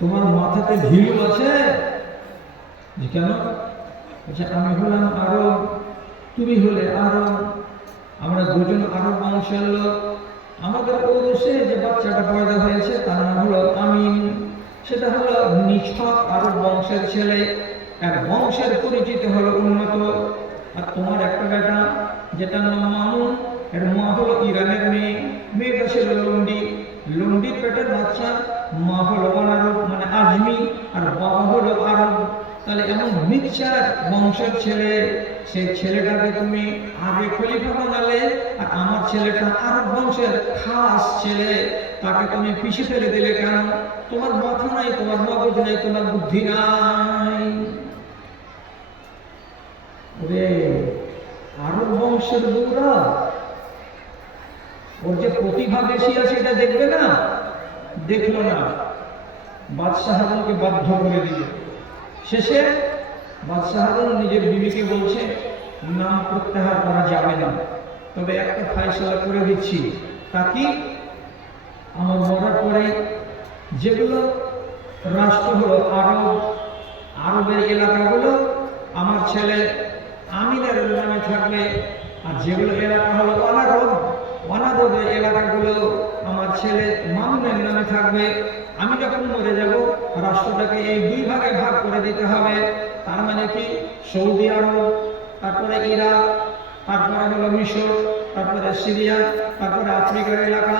তোমার মাথাতে ঢিল আছে? কেন? আমি হলাম আরব, তুমি হলে আরব, আমরা দুজন আরব বংশের লোক। আমাদের ঔরসে যে বাচ্চাটা পয়দা হয়েছে তার নাম হলো আমিন, সেটা হলো নিছক আরব বংশের ছেলে, এক বংশের পরিচিতি হলো উন্নত। আর তোমার একটা বেটা যেটার নাম মামুন, এর মা হলো ইরানের মেয়ে, মেয়েটা ছিল লন্ডি, লন্ডির পেটের বাচ্চা, মা হলো অনারব মানে আজমি, আর বাবা হলো আরব। তাহলে এমন মিক্সচার বংশের ছেলে, সেই ছেলেটাকে তুমি আগে খলিফা বানালে, আর আমার ছেলেটা আরব বংশের খাস ছেলে, তাকে তুমি পিছিয়ে ফেলে দিলে কেন? তোমার মাথা নাই, তোমার মগজ নাই, তোমার বুদ্ধি নাই। রে আরব বংশের বউরা ওর যে প্রতিভা বেশি আছে এটা দেখবে না, দেখলো না। বাদশাহ হারুনকে বাধ্য করে দিল। শেষে বাদশাহ হারুন নিজের বিবিকে বলছে নাম প্রত্যাহার করা যাবে না, তবে একটা ফয়সালা করে দিচ্ছি, তা কি? আমার মরার পরে যেগুলো রাষ্ট্র হলো আরব, আরবের এলাকাগুলো আমার ছেলে আমিনের নামে থাকবে, আর যেগুলো এলাকা হলো অনারব, অনারবের এলাকাগুলো আমার ছেলে মামুনের নামে থাকবে। আমি যখন মরে যাব রাষ্ট্রটাকে এই দুই ভাগে ভাগ করে দিতে হবে। তার মানে কি? সৌদি আরব, তারপরে ইরাক, তারপরে হলো মিশর, তারপরে সিরিয়া, তারপরে আফ্রিকার এলাকা,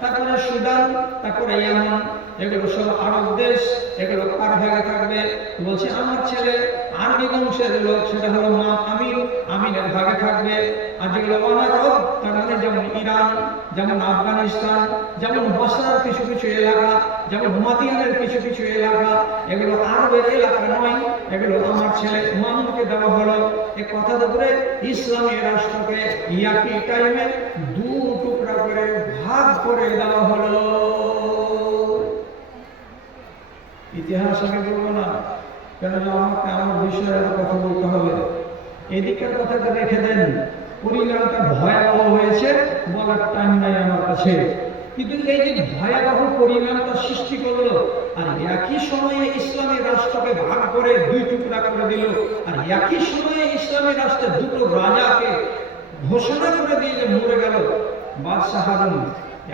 তারপরে সুদান, তারপরে ইয়েমেন, এগুলো সব আরব দেশ, এগুলো কার ভাগে থাকবে? বলছে আমার ছেলে আরবি বংশের লোক, সেটা হলো মা আমিন, আমিনের ভাগে থাকবে। আর যেগুলো অনারব, তার মানে যেমন ইরান, যেমন আফগানিস্তান, যেমন বসরার কিছু কিছু এলাকা, যেমন মাদিয়ানের কিছু কিছু এলাকা, এগুলো আরবের এলাকা নয়, এগুলো আমার ছেলে মামুনকে দেওয়া হলো। এই কথা ধরে ইসলামী রাষ্ট্রকে ইয়াকি টাইমে দু টুকরা করে ভাগ করে দেওয়া হলো। ইতিহাস আমি বলবো না, কেন আমাকে আমার বিষয়ে কথা বলতে হবে। এদিকের কথাটা রেখে দেন, পরিণামটা ভয়াবহ হয়েছে বলার টাইম নাই আমার কাছে। কিন্তু এই যে ভয়াবহ পরিণামটা সৃষ্টি করলো, আর একই সময়ে ইসলামী রাষ্ট্রকে ভাগ করে দুই টুকরা করে দিল, আর একই সময়ে ইসলামী রাষ্ট্রে দুটো রাজাকে ঘোষণা করে দিয়ে যে মরে গেল বাদশাহ হারুন।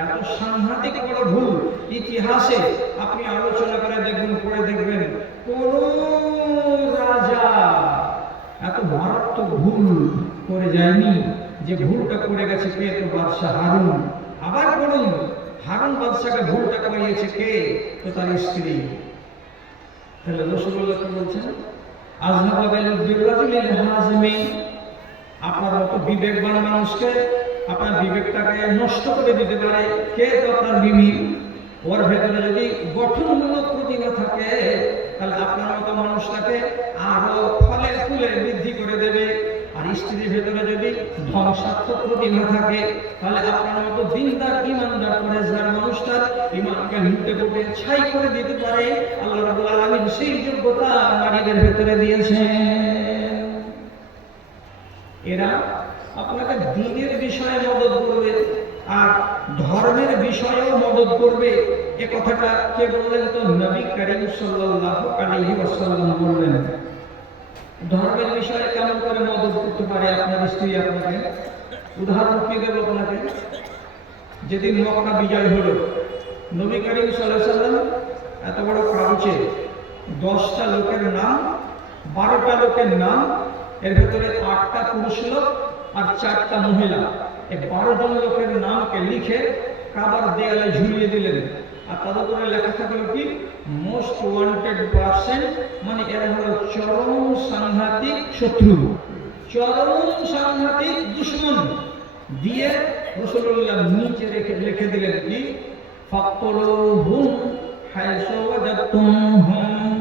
এত সাংঘাতিক বড় ভুল ইতিহাসে আপনি আলোচনা করে দেখবেন, পড়ে দেখবেন, কোন রাজা এত মারাত্মক ভুল করে যায়নি যে ভুলটা করে গেছে কে? তো বাদশাহ হারুন। আবার বলুন, হারুন বাদশাকে ভুলটা করিয়েছে কে? তো তার স্ত্রী। তাহলে রাসূলুল্লাহ কি বলছেন? আযহাবা বিল বিরাজুলিল হাজমি, আপনার মতো বিবেকবান মানুষকে আপনার বিবেকটাকে নষ্ট করে দিতে পারে কে? তো আপনার বিবি। ওর ভেতরে যদি গঠনমূলক প্রতিভা থাকে তাহলে আপনার মতো মানুষটাকে আরো ফলে ফুলে বৃদ্ধি করে দেবে। আর স্ত্রীর ভেতরে যদি ধ্বংসাত্মক প্রতিভা থাকে তাহলে আপনার মতো দিনদার ইমানদার পরেশগার মানুষটার ইমানকে লুটে পুটে ছাই করে দিতে পারে। আল্লাহ রাব্বুল আলামিন সেই যোগ্যতা নারীদের ভেতরে দিয়েছেন। এরা আপনাকে দ্বীনের বিষয়ে মদদ করবে আর ধর্মের বিষয়েও মদদ করবে। এ কথাটা কে বললেন? তো নবী করিম সাল্লাল্লাহু আলাইহি ওয়াসাল্লাম বললেন। ধর্মের বিষয়ে কেমন করে মদদ করতে পারে আপনার স্ত্রী আপনাকে? উদাহরণ কি দেব আপনাকে? যেদিন মক্কা বিজয় হলো, নবী করিম সাল্লাল্লাহু আলাইহি ওয়াসাল্লাম এত বড় কাগজে 10টা লোকের নাম, 12টা লোকের নাম, এর ভেতরে 8টা পুরুষ লোক আর 4টা মহিলা, এই 12 জন লোকের নামকে লিখে কাবার দেয়ালে ঝুলিয়ে দিলেন। আর তাদের উপরে লেখা থাকলো কি? মোস্ট ওয়ান্টেড পারসন, মানে এরা হলো চরম সাংঘাতিক শত্রু, চরম সাংঘাতিক দুশমন। দিয়ে রাসূলুল্লাহ নিচে লিখে দিলেন কি? ফাকতুলুহুম হায়সু ওয়াজাদতুমহুম।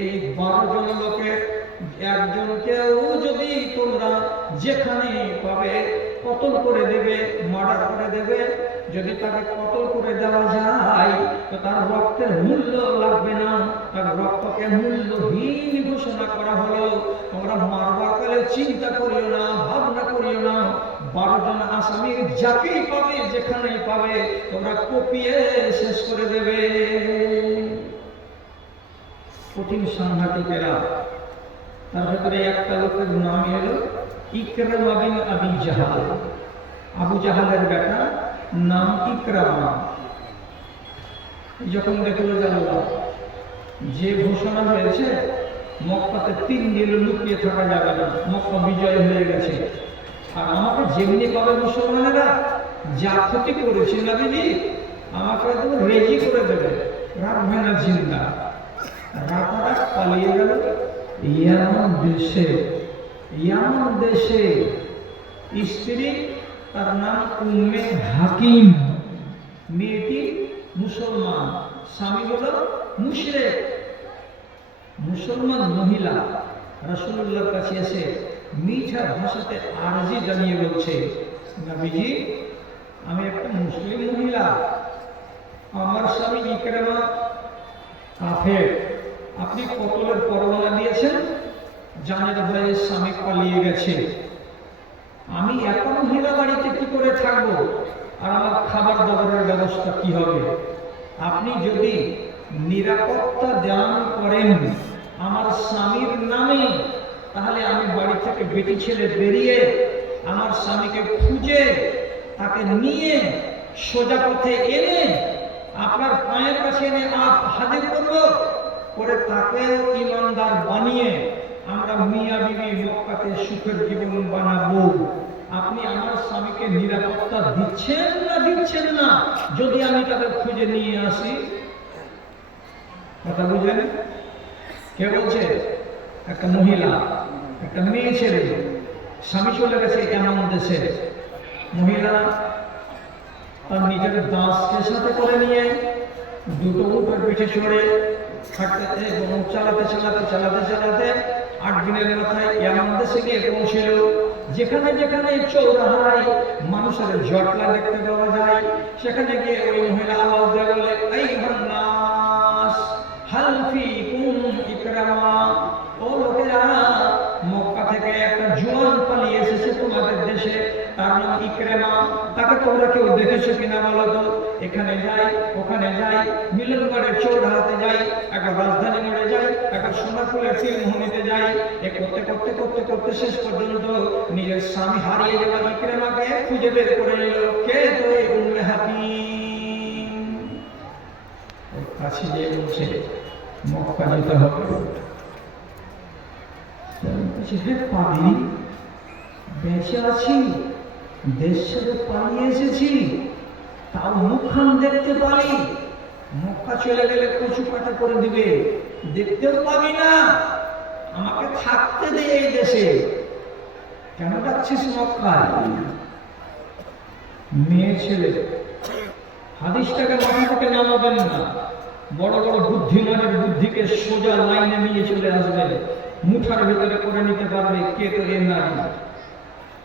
এই 12 জন লোকের একজনকেও যদি তোমরা যেখানে পাবে কতল করে দেবে, মার্ডার করে দেবে। যদি তাকে কতল করে দেওয়া যায় তো তার রক্তের মূল্য লাগবে না, তার রক্তকে মূল্যহীন ঘোষণা করা হলো। তোমরা মারবার কালে চিন্তা করিও না, ভাবনা করিও না। 12 জন আসামির যাকেই পাবে, যেখানেই পাবে, তোমরা কপিয়ে শেষ করে দেবে। কঠিন সাংঘাতিকেরা। তার ভেতরে একটা লোকের নাম এলো ইকরামা বিন আবি জাহাল। আবু জাহালের বেটা, নাম ইকরামা। যখন দেখলো যে ঘোষণা হয়েছে মক্কাতে 3 দিন লুকিয়ে থাকা যাবে না, মক্কা বিজয় হয়ে গেছে, আর আমাকে যেমনি পাবে মুসলমানেরা, যা ক্ষতি করেছে নবীজি আমাকে একদম রেজি করে দেবে, রাখবে না জিন্দা। রাতারাত পালিয়ে গেল ইয়ামান দেশে। ইয়ামান দেশে স্ত্রী, তার নাম উম্মে হাকিম। মেয়েটি মুসলমান, স্বামী হলো মুশরিক। মুসলমান মহিলা রাসূলুল্লাহর কাছে এসে মিঠা ভাষাতে আরজি জানিয়ে বলছে, নবীজি আমি একটা মুসলিম মহিলা, আমার স্বামী ইকরামা কাফের, আপনি কতলের পরোয়ানা দিয়েছেন, জানের ভয়ে স্বামী পালিয়ে গেছে, আমি একা মহিলা বাড়িতে কি করে থাকবো, আর আমার খাবার দাবারের ব্যবস্থা কি হবে? আপনি যদি নিরাপত্তা দান করেন আমার স্বামীর নামে, তাহলে আমি বাড়ি থেকে বেটি ছেলে বেরিয়ে আমার স্বামীকে খুঁজে তাকে নিয়ে সোজা পথে এনে আপনার পায়ের কাছে এনে হাজির করব, করে তাকে ইমানদার বানিয়ে আমরা মিয়া বিবি মক্কাতে সুখের জীবন বানাবো। আপনি আমার স্বামীকে নিরাপত্তা দিচ্ছেন না দিচ্ছেন না? যদি আমি তাকে খুঁজে নিয়ে আসি, কথা বুঝলেন? কে বলছে? একটা মহিলা, একটা মেয়ে ছেলে, স্বামী চলে গেছে এমন দেশে। মহিলা তার নিজের দাসকে সাথে করে নিয়ে দুটো উপর পিঠে চড়ে হাঁটতে এবং চালাতে চালাতে চালাতে চালাতে 8 দিনের মাথায় এমন দেশে গিয়ে পৌঁছিল যেখানে যেখানে চৌরাহায় মানুষের জটলা দেখতে পাওয়া যায়, সেখানে গিয়ে ওই মহিলা আওয়াজ দিয়ে বলে, আইয়ুহান নাস হাল ফীকুম ইকরামা। ও লোকেরা, মক্কা থেকে একটা তাকে তোমরা কেউ দেখেছো কিনা বলো তো? এখানে যাই, ওখানে যাই, মিলনগড়ের চৌরাহাতে যাই, একবার রাজধানী মোড়ে যাই, একবার সোনারপুরের তীরমোহনীতে যাই, এ করতে করতে করতে করতে শেষ পর্যন্ত নিজের স্বামী হারিয়ে যাওয়া ইকরামাকে খুঁজে বের করে নিল। কে তো এই উম্মে হাকিম? ওর কাছে গিয়ে বলছে মক্কা যেতে হবে। হে পাগলি, বেঁচে আছি, দেশ ছেড়ে পালিয়ে এসেছি, তাও মুখখান দেখতে পারি, মক্কা চলে গেলে কচু কাটা করে দিবে, দেখতেও পাবি না, আমাকে থাকতে দে এই দেশে, কেন যাচ্ছিস মক্কায়? মেয়ে ছেলে হাদিসটাকে মাথা থেকে নামাবেন না। বড় বড় বুদ্ধিমানের বুদ্ধিকে সোজা লাইনে নিয়ে চলে আসবে, মুঠার ভিতরে করে নিতে পারবে, কে তো এ নারী।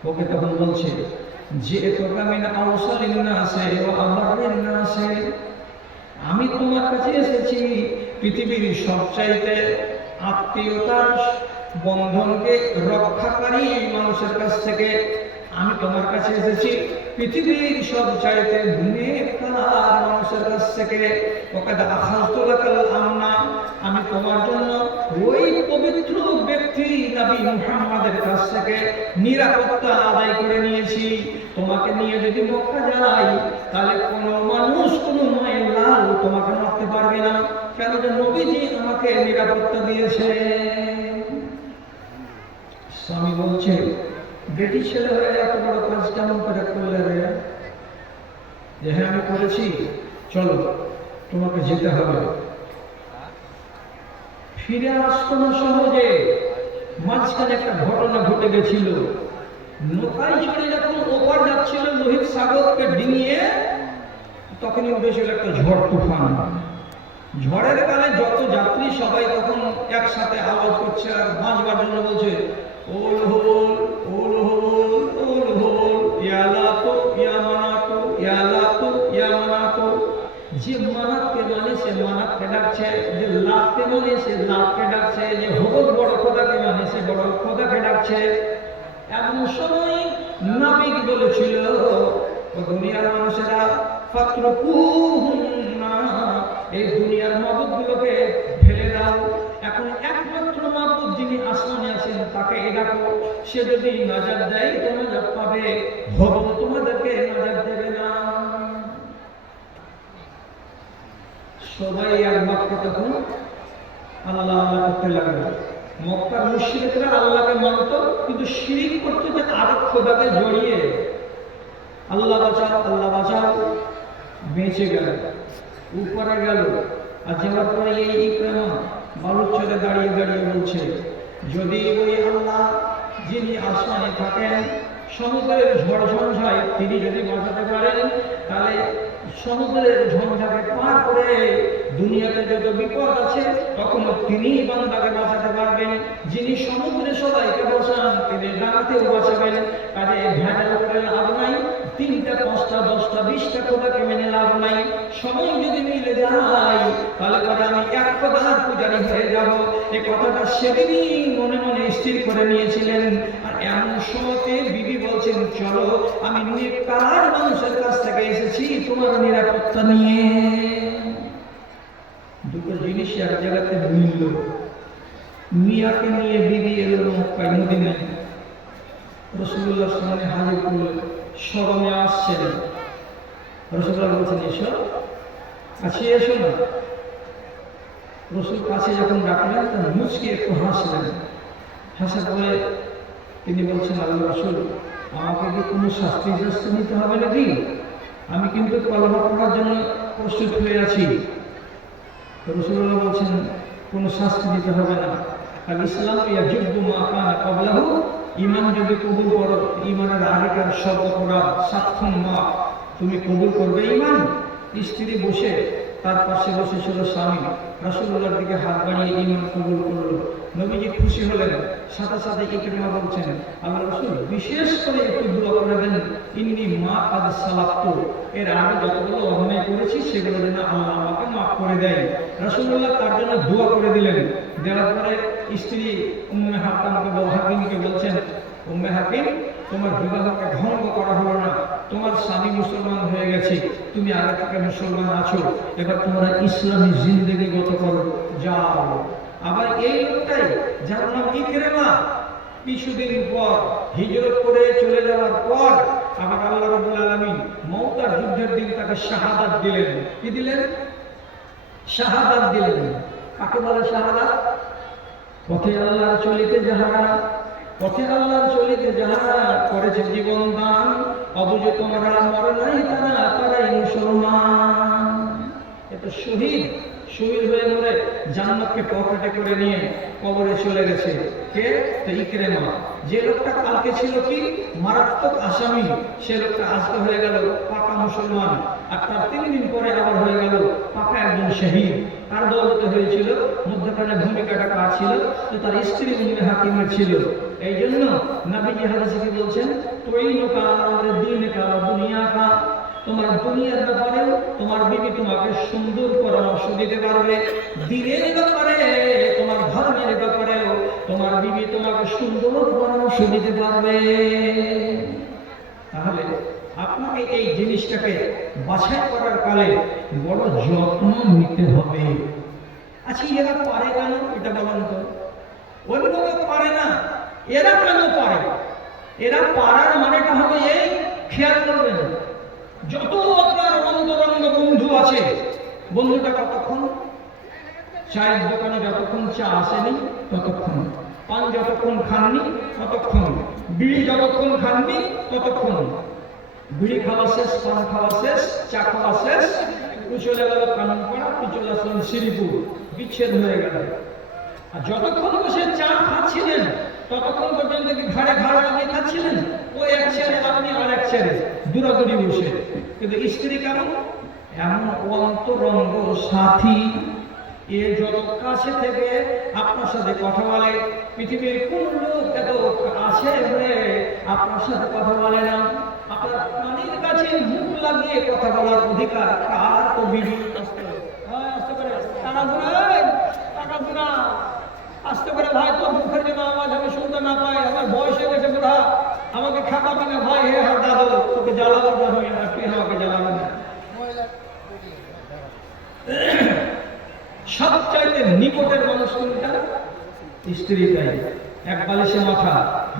ওকে তখন বলছে যে আমি তোমার কাছে এসেছি পৃথিবীর সবচাইতে আত্মীয়তার বন্ধনকে রক্ষাকারী মানুষের কাছ থেকে। আমি তোমার কাছে এসেছি পৃথিবীর সবচাইতে নেককার মানুষের কাছ থেকে। ওকাদ আখাযতু লাকাল আমনা, আমি তোমার জন্য ওই পবিত্র ব্যক্তি নবী মুহাম্মাদের কাছ থেকে নিরাপত্তা আদায় করে নিয়েছি। তোমাকে নিয়ে যদি মক্কা যাই তাহলে কোনো মানুষ, কোনো মায়ের লাল তোমাকে মারতে পারবে না, কেন যে নবীজি আমাকে নিরাপত্তা দিয়েছে। স্বামী বলছে বেটি ছেলে হয়ে এত বড় কাজ কেমন করে করলে রে? যে হ্যাঁ আমি করেছি, চলো তোমাকে যেতে হবে। ফিরে আসতো না সহজে, মাঝখানে একটা ঘটনা ঘটে গেছিল। নৌকায় চড়ে যখন ওপার যাচ্ছিল লোহিত সাগরকে ডিঙিয়ে, তখনই উঠেছিল একটা ঝড় তুফান। ঝড়ের কালে যত যাত্রী সবাই তখন একসাথে আওয়াজ করছে আর বাঁচবার জন্য বলছে ওল হোল, ওল হোল, ওল হোল, ইয়া লাতো, ইয়া মানাতো, ইয়া লাতো, ইয়া মানাতো। যে মানাতকে মানে সে মানাতকে ডাকছে, যে লাতকে মানে সে লাতকে ডাকছে, যে হবল বড় খোদাকে মানে সে বড় খোদাকে ডাকছে। এমন সময় নাবিক বলেছিল ও দুনিয়ার মানুষেরা ফাতরুকুহুন্না, এই দুনিয়ার মাবুদগুলোকে ফেলে দাও, এখন একমাত্র মাবুদ যিনি আসমানে আছেন তাকে ডাকো। সে যদি নাজাত দেয় তো নাজাত পাবে, হবল তোমাদেরকে নাজাত দেবে না। সবাই এক বাক্য তখন আল্লাহ আল্লাহ করতে লাগলো। মক্কার মুশরিকরা আল্লাহকে মানত, কিন্তু শিরিক করতে যে আরেক খোদাকে জড়িয়ে আল্লাহ বাঁচাও, আল্লাহ বাঁচাও। বেঁচে গেল, উপরে গেল, আর যাওয়ার পরে এই ইকরামা বালুর চলে দাঁড়িয়ে দাঁড়িয়ে বলছে যদি ওই আল্লাহ যিনি আসমানে থাকেন সমুদ্রের ঝড় ঝঞ্ঝায় তিনি যদি বাঁচাতে পারেন, তাহলে সমুদ্রের ঝঞ্ঝাকে পার করে দুনিয়াতে যত বিপদ আছে তখনও তিনি বান্দাকে বাঁচাতে পারবেন। যিনি সমুদ্রে সবাইকে বাঁচান তিনি ডানাতেও বাঁচাবেন। কাজে ভেড়ার উপরে লাভ নাই, 3টা 5টা 10টা 20টা খোদাকে মেনে লাভ নাই। সময় যদি মিলে যায় তাহলে পরে আমি এক খোদার পূজারী হয়ে যাব। এই কথাটা সেদিনই মনে মনে স্থির করে নিয়েছিলেন। আর এমন সময়তে বিবি বলছেন চলো আমি নেককার মানুষের কাছ থেকে এসেছি তোমার নিরাপত্তা নিয়ে। দুটো জিনিস এক জায়গাতে মিলল। মিয়াকে নিয়ে বিবি এলো মক্কায়, মদিনায়। রাসূলুল্লাহ সামনে হাজির করলো, শরমে আসছেন। রাসূলুল্লাহ বলছেন এসো, কাছে এসো না। রাসূল কাছে যখন ডাকলেন তখন মুচকি একটু হাসলেন। হাসার পরে তিনি বলছেন আল্লাহ রাসূল আমাকে কি কোনো শাস্তি নিতে হবে নাকি? আমি কিন্তু কলমা পড়ার জন্য প্রস্তুত হয়ে আছি। রাসূলুল্লাহ বলছেন কোনো শাস্তি দিতে হবে না। আর ইসলাম ইয়াজুবু মা কানা ক্বাবলাহু, ঈমান যদি কবুল করো, ঈমানের আগেকার সব অপরাধ সাক্ষণ মা তুমি কবুল করবে ঈমান। স্ত্রী বসে তার পাশে বসেছিল স্বামী, রাসূলুল্লাহর দিকে হাত বাড়িয়ে ঈমান কবুল করলো। নবীজি খুশি হলেন। সাথে সাথে ইকরামা বলছেন আল্লাহ রাসূল বিশেষ করে একটু দোয়া করে দেন ইন্নী মা কাদ সালাতু, এর আগে যতগুলো অন্যায় করেছি সেগুলো যেন আল্লাহ আমাকে মাফ করে দেয়। রাসূলুল্লাহ তার জন্য দোয়া করে দিলেন। দেওয়ার পরে স্ত্রী উম্মে হাকিমকে বলছেন, উম্মে হাকিম, তোমার বিবাহকে ভঙ্গ করা হলো না, তোমার স্বামী মুসলমান হয়ে গেছে, তুমি আগে থেকে মুসলমান আছো, এবার তোমরা ইসলামী জিন্দেগি গত করো, যাও। আবার এই লোকটাই যার নাম ইকরামা, কিছুদিন পর হিজরত করে চলে যাওয়ার পর আবার আল্লাহ রাব্বুল আলামিন মওতার যুদ্ধের দিন তাকে শাহাদাত দিলেন। কি দিলেন? শাহাদাত দিলেন। কাকে বলে শাহাদাত? পথে আল্লাহর চলিতে যাহারা, পথে আল্লাহর চলিতে যাহারা করেছে জীবন দান, অবুঝ তোমরা মরে নাই তারা, তারাই মুসলমান। এটা শহীদ, শহীদ হয়ে মরে জান্নাতকে পকেটে করে নিয়ে কবরে চলে গেছে। কে? তো ইকরামা। যে লোকটা কালকে ছিল কি মারাত্মক আসামি, সে লোকটা আজকে হয়ে গেল পাকা মুসলমান, আর তার 3 দিন পরে আবার হয়ে গেল পাকা একজন শহীদ। তার দৌলতে হয়েছিল, মধ্যখানে ভূমিকাটা কার ছিল? তো তার স্ত্রী উম্মে হাকিমের ছিল। এই জন্য নবীজি হাদিসে কি বলছেন, তুইনুকা আমরে দীনকা দুনিয়াকা, তোমার দুনিয়ার ব্যাপারে তোমার বিবি তোমাকে সুন্দর পরামর্শ দিতে পারবে, দিনের ব্যাপারে তোমার ধর্মের ব্যাপারেও তোমার বিবি তোমাকে সুন্দর পরামর্শ দিতে পারবে। তাহলে আপনাকে এই জিনিসটাকে বাছাই করার কালে বড় যত্ন নিতে হবে। আচ্ছা, এরা পারে কেন এটা বলেন তো? অন্য লোক পারে না, এরা কেন পারে? এরা পারার মানেটা হবে এই, খেয়াল করবেন, যত আপনার অন্তরঙ্গ বন্ধু আছে, বন্ধুটা কতক্ষণ? চায়ের দোকানে যতক্ষণ চা আসেনি ততক্ষণ, পান যতক্ষণ খাননি ততক্ষণ, বিড়ি যতক্ষণ খাননি ততক্ষণ, বিড়ি খাওয়া শেষ, পান খাওয়া শেষ, চা খাওয়া শেষ, চলে গেল কাননপাড়া, চলে আসলেন শ্রীপুর, বিচ্ছেদ হয়ে গেল। আর যতক্ষণ বসে চা খাচ্ছিলেন ততক্ষণ পর্যন্ত কি ঘাড়ে ঘাড় লাগিয়ে খাচ্ছিলেন? ওই এক ছেড়ে আপনি আর এক ছেড়ে দূরাদূরি বসে। কিন্তু স্ত্রী কেমন? এমন অন্তরঙ্গ সাথী, এ যত কাছে থেকে আপনার সাথে কথা বলে, পৃথিবীর কোন লোক এত কাছে হয়ে আপনার সাথে কথা বলে না। আপনার কানের কাছে মুখ লাগিয়ে কথা বলার অধিকার কার? তো বিড়ি। আস্তে করে টাকা গুনা, আস্তে করে ভাই, তোর মুখের জন্য আওয়াজ আমি শুনতে না পাই, আমার বয়স হয়ে গেছে বুড়া, আমাকে খাপাবি না ভাই, হে হাত দাদু, তোকে জ্বালাবো না, হয়ে না, তুই আমাকে জ্বালাবো না। সবচাইতে নিকটের মানুষ কোনটা? স্ত্রীটাই। এক বালিশে মাথা,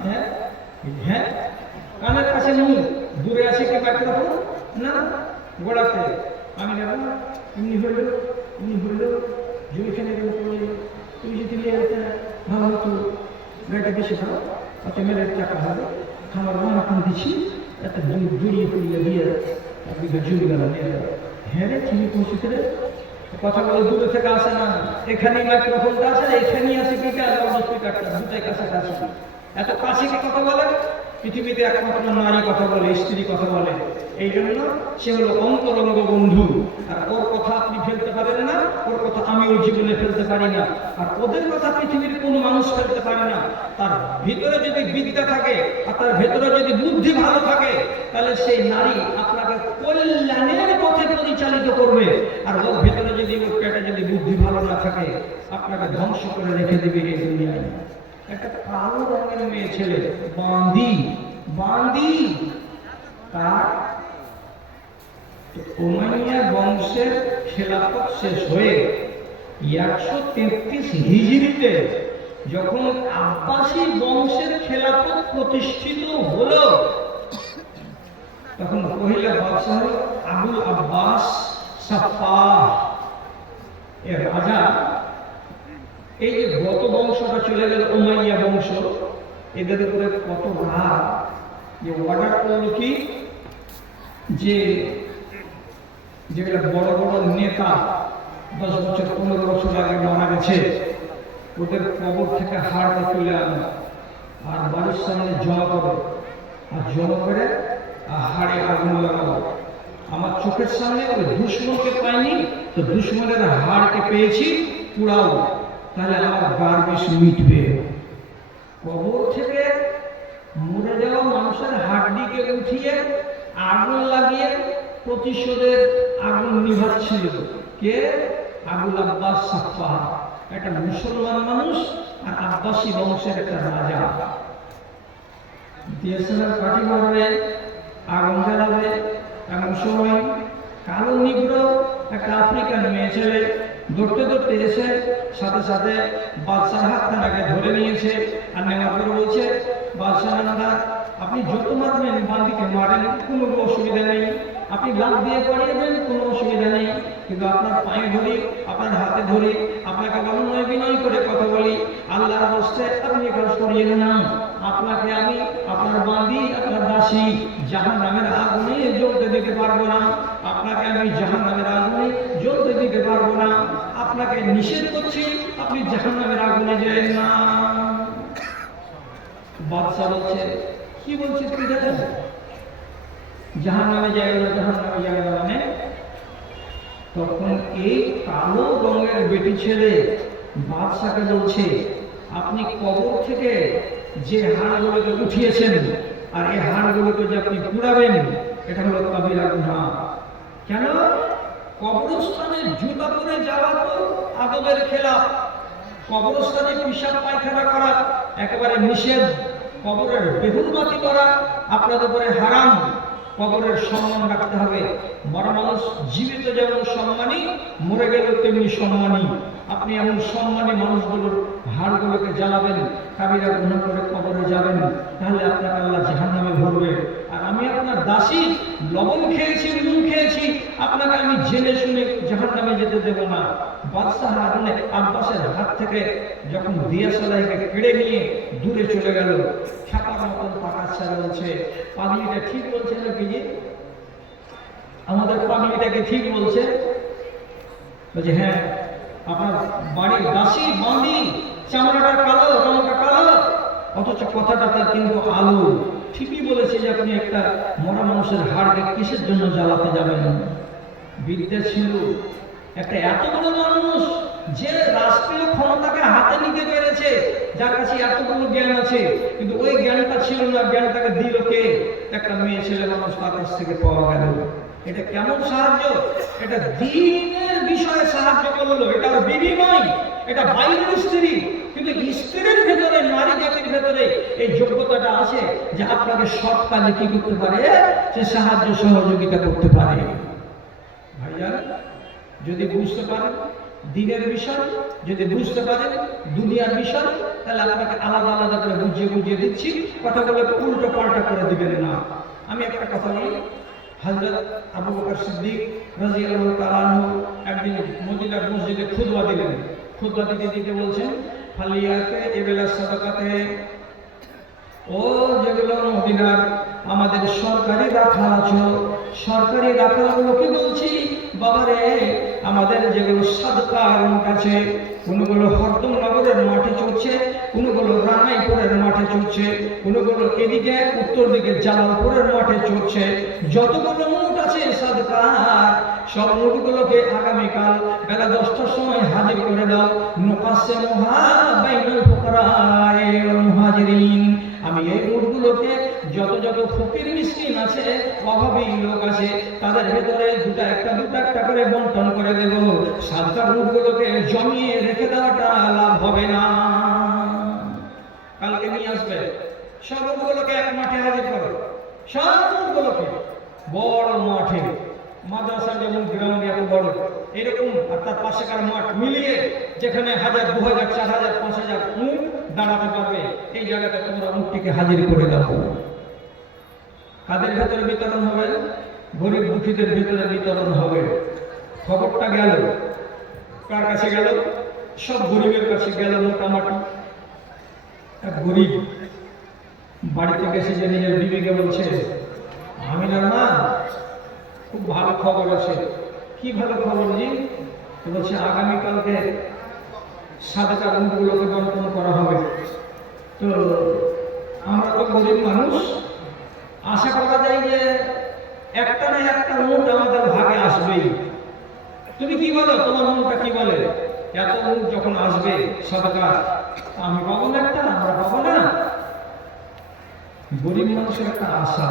হ্যাঁ হ্যাঁ, কানের কাছে মুখ, দূরে আছে কি মাইক্রোফোন না, গোড়াতে আমি নেব, এমনি হইল, এমনি হইল, জুড়িখানে গেল পড়ে, তুমি যদি ভালো হতো, গাড়িটা বেশি খাও, অত মেলের টাকা হবে, খাবার রান্না করে দিচ্ছি, একটা জুড়িয়ে ফুড়িয়ে দিয়ে আপনি জুড়ি গেল, হ্যাঁ রে ঠিকই পৌঁছতে রে। কথা বলে দূরে থেকে আসে না, এখানেই মাইক্রোফোনটা আছে, এখানেই আছে স্পিকারটা, দুটাই কাছাকাছি। এত কাছে কি কথা বলে? পৃথিবীতে একমাত্র নারী কথা বলে, স্ত্রী কথা বলে। এই জন্য সে হলো অন্তরঙ্গ বন্ধু। আর ওর কথা আপনি ফেলতে পারেন না, ওর কথা আমি ওর জীবনে ফেলতে পারি না, আর ওদের কথা পৃথিবীর কোনো মানুষ ফেলতে পারে না। তার ভিতরে যদি বিদ্যা থাকে আর তার ভেতরে যদি বুদ্ধি ভালো থাকে, তাহলে সেই নারী আপনাকে কল্যাণের পথে পরিচালিত করবে। আর ওর ভেতরে যদি, ওর পেটে যদি বুদ্ধি ভালো না থাকে, আপনাকে ধ্বংস করে রেখে দেবে এই দুনিয়ায়। একটা কালো রঙের মেয়ে ছেলে, বান্দি, বান্দি, তার উমাইয়া বংশের খেলাফত শেষ হয়ে 133 হিজরিতে যখন আব্বাসী বংশের খেলাফত প্রতিষ্ঠিত হলো, তখন পহিলা বাদশাহ আবুল আব্বাস সাফফাহ এর রাজা, এই যে গত বংশটা চলে গেল উমাইয়া বংশ, এদের উপরে কত রাগ, যে অর্ডার করলো কি, যে যেগুলো বড় বড় নেতা 10 বছর 15 বছর আগে মারা গেছে, ওদের কবর থেকে হাড়টা তুলে আনো, আর বাড়ির সামনে জমা করো, আর জমা করে হাড়ে আগুন লাগাও। আমার চোখের সামনে ওই দুশ্মনকে পাইনি, তো দুশ্মনের হাড়কে পেয়েছি, পুড়াও, তাহলে আমার গার্বেশ মিটবে। কবর থেকে মরে যাওয়া মানুষের হাড্ডিকে উঠিয়ে আগুন লাগিয়ে প্রতিশোধের আগুন নিভাচ্ছিল কে? আবুল আব্বাস সাফা, একটা মুসলমান মানুষ আর আব্বাসী বংশের একটা রাজা। ডিএসএলআর পার্টি মারবে, আগুন জ্বালাবে, এমন সময় কালো নিগ্রো একটা আফ্রিকান মেয়ে ছেলে দৌড়তে দৌড়তে এসে সাথে সাথে বাদশার হাতখানাকে ধরে নিয়েছে আর নেওয়ার পরে বলছে, বাদশাহ নানা, আপনি যত মারবেন বান্দিকে মারেন, কোনো অসুবিধা নেই, আপনি লাভ দিয়ে পড়িয়ে দেন, কোনো অসুবিধা নেই, কিন্তু আপনার পায়ে ধরি, আপনার হাতে ধরি, আপনাকে অনুনয় বিনয় করে কথা বলি, আল্লাহর হস্তে আপনি কাজ করিয়েন না, আপনাকে আমি আপনার বান্দি, আপনার দাসী জাহান্নামের আগুনে জ্বলতে দিতে পারবো না, আপনাকে আমি জাহান্নামের আগুনে জ্বলতে দিতে পারবো না, আপনাকে নিষেধ করছি আপনি জাহান্নামের আগুনে যেন না। বাদশা বলছে, কি বলছিস তুই দেখেন, জাহান্নামে যাবে না, জাহান্নামে যাবে না মানে? তখন এই কালো রঙের বেটি ছেলে বাদশাকে বলছে, আপনি কবর থেকে যে হাড়গুলোকে উঠিয়েছেন আর এই হাড়গুলোকে যে আপনি পুড়াবেন, এটা হলো কবিরা গুনাহ। কেন? কবরস্থানে জুতা পরে যাওয়া তো আদবের খেলাফ, কবরস্থানে পিশাব পায়খানা করা একেবারে নিষেধ, কবরের বেহুরমাতি করা আপনাদের উপরে হারাম, কবরের সম্মান রাখতে হবে। মরা মানুষ জীবিত যেমন সম্মানী, মরে গেলেও তেমনি সম্মানী। আপনি এমন সম্মানী মানুষগুলোর হাড়গুলোকে জ্বালাবেন, কাবিরা গুনাহ করে কবরে যাবেন, তাহলে আপনাকে আল্লাহ জাহান্নামে ভরবে। আর আমি আপনার দাসী, লবণ খেয়েছি, নুন খেয়েছি, আপনাকে আমি জেনে শুনে জাহান্নামে যেতে দেব না। বাদশাহ হারুন আব্বাসের হাত থেকে যখন দিয়াশালাইকে কেড়ে নিয়ে দূরে চলে গেল, ছাপার মতন পাকা বলছে, পাগলিটা ঠিক বলছে না কি যে? আমাদের পাগলিটাকে ঠিক বলছে? বলছে হ্যাঁ, আপনার বাড়ির দাসী বাঁধি, চামড়াটা কালো, রঙটা কালো, অথচ কথাটা তার কিন্তু আলো। ঠিকই বলেছে যে আপনি একটা মরা মানুষের হাড়কে কিসের জন্য জ্বালাতে যাবেন? বিদ্যা ছিল একটা এত বড় মানুষ যে রাষ্ট্রীয় ক্ষমতাকে হাতে নিতে পেরেছে, যার কাছে এতগুলো জ্ঞান আছে, কিন্তু ওই জ্ঞানটা ছিল না, জ্ঞানটাকে দিল কে? একটা মেয়ে ছেলে মানুষ তার কাছ থেকে পাওয়া গেল। এটা কেমন সাহায্য? এটা দ্বীনের বিষয়ে সাহায্য করলো, এটা বিবি নয়, এটা বাইরের স্ত্রী, কিন্তু স্ত্রীর ভেতরে, নারী জাতির ভেতরে এই যোগ্যতাটা আছে যে আপনাকে সৎ কাজে কি করতে পারে, সে সাহায্য সহযোগিতা করতে পারে। ভাইজান, যদি বুঝতে পারেন দিনের বিষয়, যদি বুঝতে পারেন দুনিয়ার বিষয়, তাহলে আপনাকে আলাদা আলাদা করে বুঝিয়ে বুঝিয়ে দিচ্ছি, কথাগুলোকে উল্টো পাল্টা করে দিবেন না। আমি একটা কথা বলি, হযরত আবু বকর সিদ্দিক রাদিয়াল্লাহু তাআলা আনহু একদিন মদিনার মসজিদে খুতবা দিলেন। খুতবা দিতে দিতে বলছেন, ফালিয়াতে এবেলা সাদাকাতে, ও যেগুলো মদিনার আমাদের সরকারি রাখাল আছো, সরকারি রাখালগুলোকে বলছি, বাবারে আমাদের যেগুলো সাদকার কাছে, কোনগুলো হরদমনগরের মাঠে চলছে, কোনগুলো রানাইপুরের মাঠে চলছে, কোনগুলো এদিকে উত্তর দিকে জালালপুরের মাঠে চলছে, যতগুলো উট আছে সাদকার, সব উটগুলোকে আগামীকাল বেলা 10টার সময় হাজির করে দাও। নুকাসসিমুহা বাইনাল ফুকারায়ে ওয়াল মুহাজিরিন, আমি এই উটগুলোকে যত যত ফকির মিসকিন আছে, অভাবী লোক আছে, তাদের ভেতরে দুটা একটা করে বন্টন করে দেব। সাদকার উটগুলোকে জমিয়ে রেখে দেওয়াটা লাভ হবে না, কালকে নিয়ে আসবে। সব উটগুলোকে এক মাঠে হাজির করো, সব উটগুলোকে বড় মাঠে, মাদ্রাসার যেমন গ্রাউন্ড এত বড় এরকম, আর তার পাশেকার মাঠ মিলিয়ে যেখানে 1000, 2000, 4000, 5000 উট দাঁড়াতে পারবে, এই জায়গাতে তোমরা উটটিকে হাজির করে দাও। কাদের ভেতরে বিতরণ হবে? গরিব দুঃখীদের ভেতরে বিতরণ হবে। খবরটা গেল কার কাছে গেল? সব গরিবের কাছে গেল। মোটামুটি এক গরিব বাড়িতে গেছে, যে নিজের বিবিকে বলছে, আমিনার মা, খুব ভালো খবর আছে। কি ভালো খবর জি? বলছে আগামীকালকে সাদকার উটগুলোকে বন্টন করা হবে। তো আমরা তো গরিব মানুষ, আশা করা যায় যে একটা না একটা উট আমাদের ভাগে আসবেই। তুমি কি বলো, তোমার মনটা কি বলে? এত উট যখন আসবে সাদকার, আমি পাবো না একটা, আমরা পাবো না? গরিব মানুষের একটা আশা।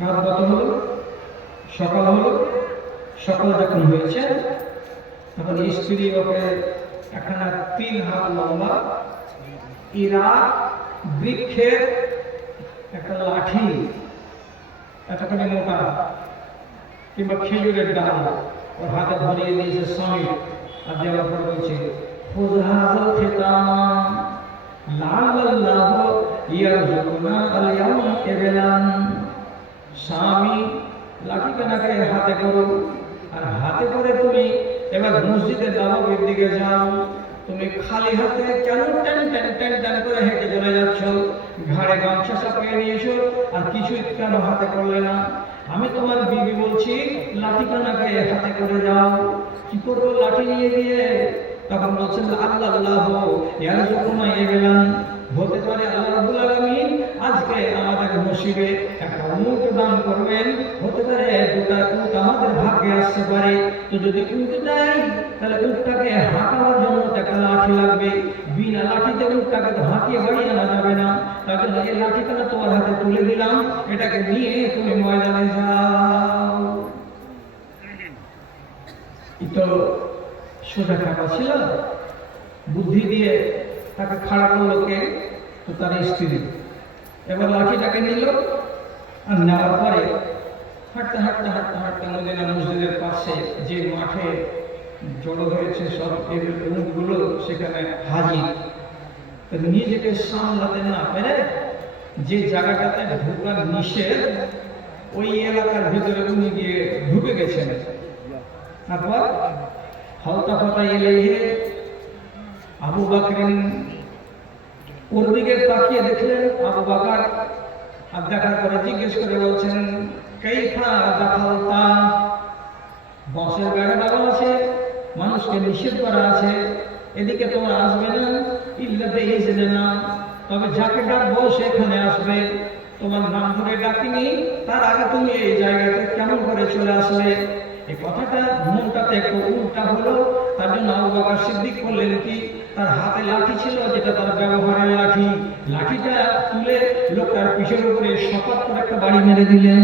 রাত কত হলো? সকাল হলো। সকাল যখন হয়েছে, তখন স্ত্রী ওকে একখানা 3 হাত লম্বা ইরা বৃক্ষের একটা লাঠি এতখানি মোটা কিংবা খেজুরের ডাল ওর হাতে ধরিয়ে দিয়েছে স্বামী। আর দেওয়ার পর বলছে খুযহাযা খিতাম লাআল্লাহু ইয়ারযুকুনা আল-ইয়াওমা ইবলান। স্বামী লাঠিখানাকে হাতে করো, আর হাতে করে তুমি এবার মসজিদে দাওয়াতের দিকে যাও। তুমি খালি হাতে কেন টেন টেন টেন টেন করে হেঁটে চলে যাচ্ছ? ঘাড়ে গামছা চাপিয়ে নিয়েছো, আর কিছুই কেন হাতে করলে না? আমি তোমার বিবি বলছি লাঠিখানাকে হাতে করে যাও। কি করবো লাঠি নিয়ে গিয়ে? তখন বলছেন আল্লাহু ইয়ারযুকুনা ইবলান, হতে পারে আল্লাহ রাব্বুল আলামিন আজকে আমাদের নসিবে একটা উট দান করবেন, হতে পারে 2টা উট আমাদের ভাগ্যে আসতে পারে। তো যদি উট দেয় তাহলে উটটাকে হাঁটানোর জন্য একটা লাঠি লাগবে, বিনা লাঠিতে উটটাকে তো হাঁটিয়ে বাড়ি আনা যাবে না। তার জন্য এই লাঠিটা তোমার হাতে তুলে দিলাম, এটাকে নিয়ে তুমি ময়দানে যাও। তো সোজা টাকা ছিল, বুদ্ধি দিয়ে তাকে খাড়া করলো কে? তো তার স্ত্রী। এবার লাঠিটাকে নিল, আর নেওয়ার পরে হাঁটতে হাঁটতে হাঁটতে হাঁটতে মদিনা মসজিদের পাশে যে মাঠে জড়ো হয়েছে সব উটগুলো, সেখানে হাজির। নিজেকে সামলাতে না পেরে যে জায়গাটাতে ঢোকার নিষেধ, ওই এলাকার ভিতরে উনি গিয়ে ঢুকে গেছেন। তারপর হালতা ইলাইহি আবু বকর ওর দিকে তাকিয়ে দেখলেন আবু বকর, আর দেখার পরে জিজ্ঞেস করে বলছেন কাইফা দাখালতা? বসের গাড়ি লাগানো আছে, মানুষকে নিষেধ করা আছে, এদিকে তোমরা আসবে না, ইল্লা বিইজনে না, তবে যাকে ডাকবো সেখানে আসবে। তোমার নাম ধরে ডাকিনি, তার আগে তুমি এই জায়গাতে কেমন করে চলে আসলে? এই কথাটা মনটাতে একটু উল্টা হলো। তার জন্য আবু বকর সিদ্দিক করলেন কি, তার হাতে লাঠি ছিল, যেটা তার ব্যবহারের লাঠি, লাঠিটা তুলে লোকটার পিঠের উপরে শপাত করে একটা বাড়ি মেরে দিলেন।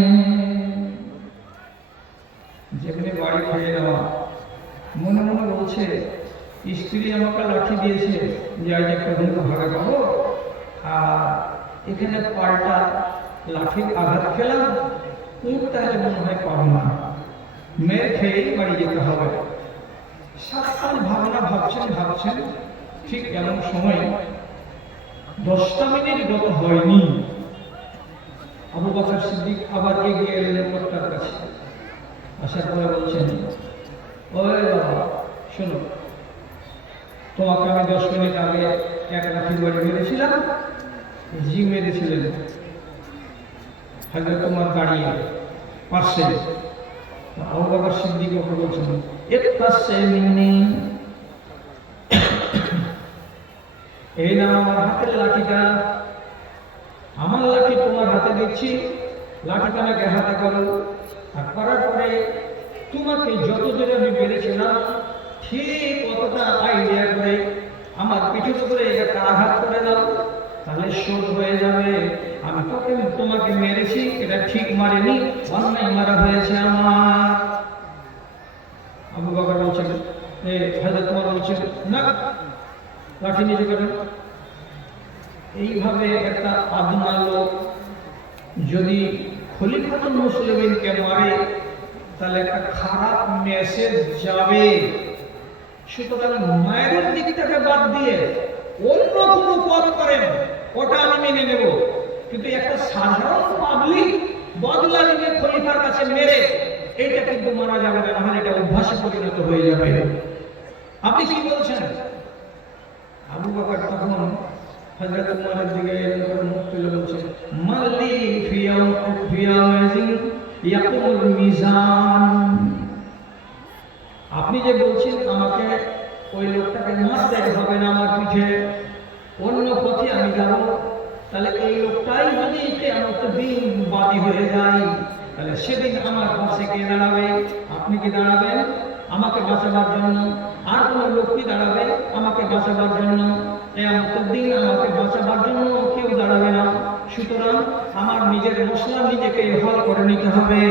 যেমনি বাড়ি খেয়ে নেওয়া, মনে মনে বলছে স্ত্রী আমাকে লাঠি দিয়েছে যে আজ একটা বন্ধু ভাগে পাবো, আর এখানে পাল্টা লাঠির আঘাত খেলাম, তাহলে মনে হয় পাবো না, মেরে খেয়েই বাড়ি যেতে হবে। সাতটার ভাবনা ভাবছেন, ঠিক এমন সময় 10টা মিনিট গত হয়নি, আবু বকর সিদ্দিক আবার এগিয়ে এলেন লোকটার কাছে। আসার পরে বলছেন, ওই বাবা শোনো, তোমাকে আমি 10 মিনিট আগে এক লাঠি বাড়ি মেরেছিলাম। জি মেরেছিলেন। হয়তো তোমার দাঁড়িয়ে পাশে। আবু বকর সিদ্দিক ওকে বলছেন ইত্তাসে মিন্নি, এই নাও আমার হাতের লাঠিটা, আমার লাঠি তোমার হাতে দিচ্ছি, লাঠিটাকে হাতে করো। আর করার পরে তোমাকে যত দূরে আমি মেরেছিলাম ঠিক অতটা আইডিয়া করে আমার পিঠের উপরে একটা আঘাত করে দাও, তাহলে শোধ হয়ে যাবে। আমি তোমাকে মেরেছি, এটা ঠিক মারিনি, অন্যায় মারা হয়েছে আমার। আবু বকর বলছেন, হযরত ওমর বলছেন না, লাঠি নিচে করেন। এইভাবে একটা আদনা লোক যদি খলিফাতুল মুসলিমিনকে মারে, তাহলে একটা খারাপ মেসেজ যাবে। সুতরাং মায়ের দিকটাকে বাদ দিয়ে অন্য কোনো পথ করেন, ওটা আমি মেনে নেব, কিন্তু একটা সাধারণ পাবলিক বদলা নিয়ে খলিফার কাছে মেরে এটা কিন্তু মানা যাবে না, নাহলে এটা অভ্যাসে পরিণত হয়ে যাবে। আপনি কি বলছেন? আবু বকর তখন হযরত ওমরের দিকে মুখ তুলে বলছেন, মাল্লি ফিয়াওয়াজিন ইয়াকুল মিজান। আপনি যে বলছেন আমাকে ওই লোকটাকে মারতে হবে না আমার পিঠে, অন্য পথে আমি যাব, তাহলে এই লোকটাই যদি কিয়ামতের দিন বাদী হয়ে যায়, তাহলে সেদিন আমার পাশে কে দাঁড়াবে? আপনি কি দাঁড়াবেন আমাকে বাঁচাবার জন্য? আর কোনো লোক কি দাঁড়াবে আমাকে বাঁচাবার জন্য? কিয়ামতের দিন আমাকে বাঁচাবার জন্য কেউ দাঁড়াবে না। সুতরাং আমার নিজের মশলা নিজেকে হল করে নিতে হবে।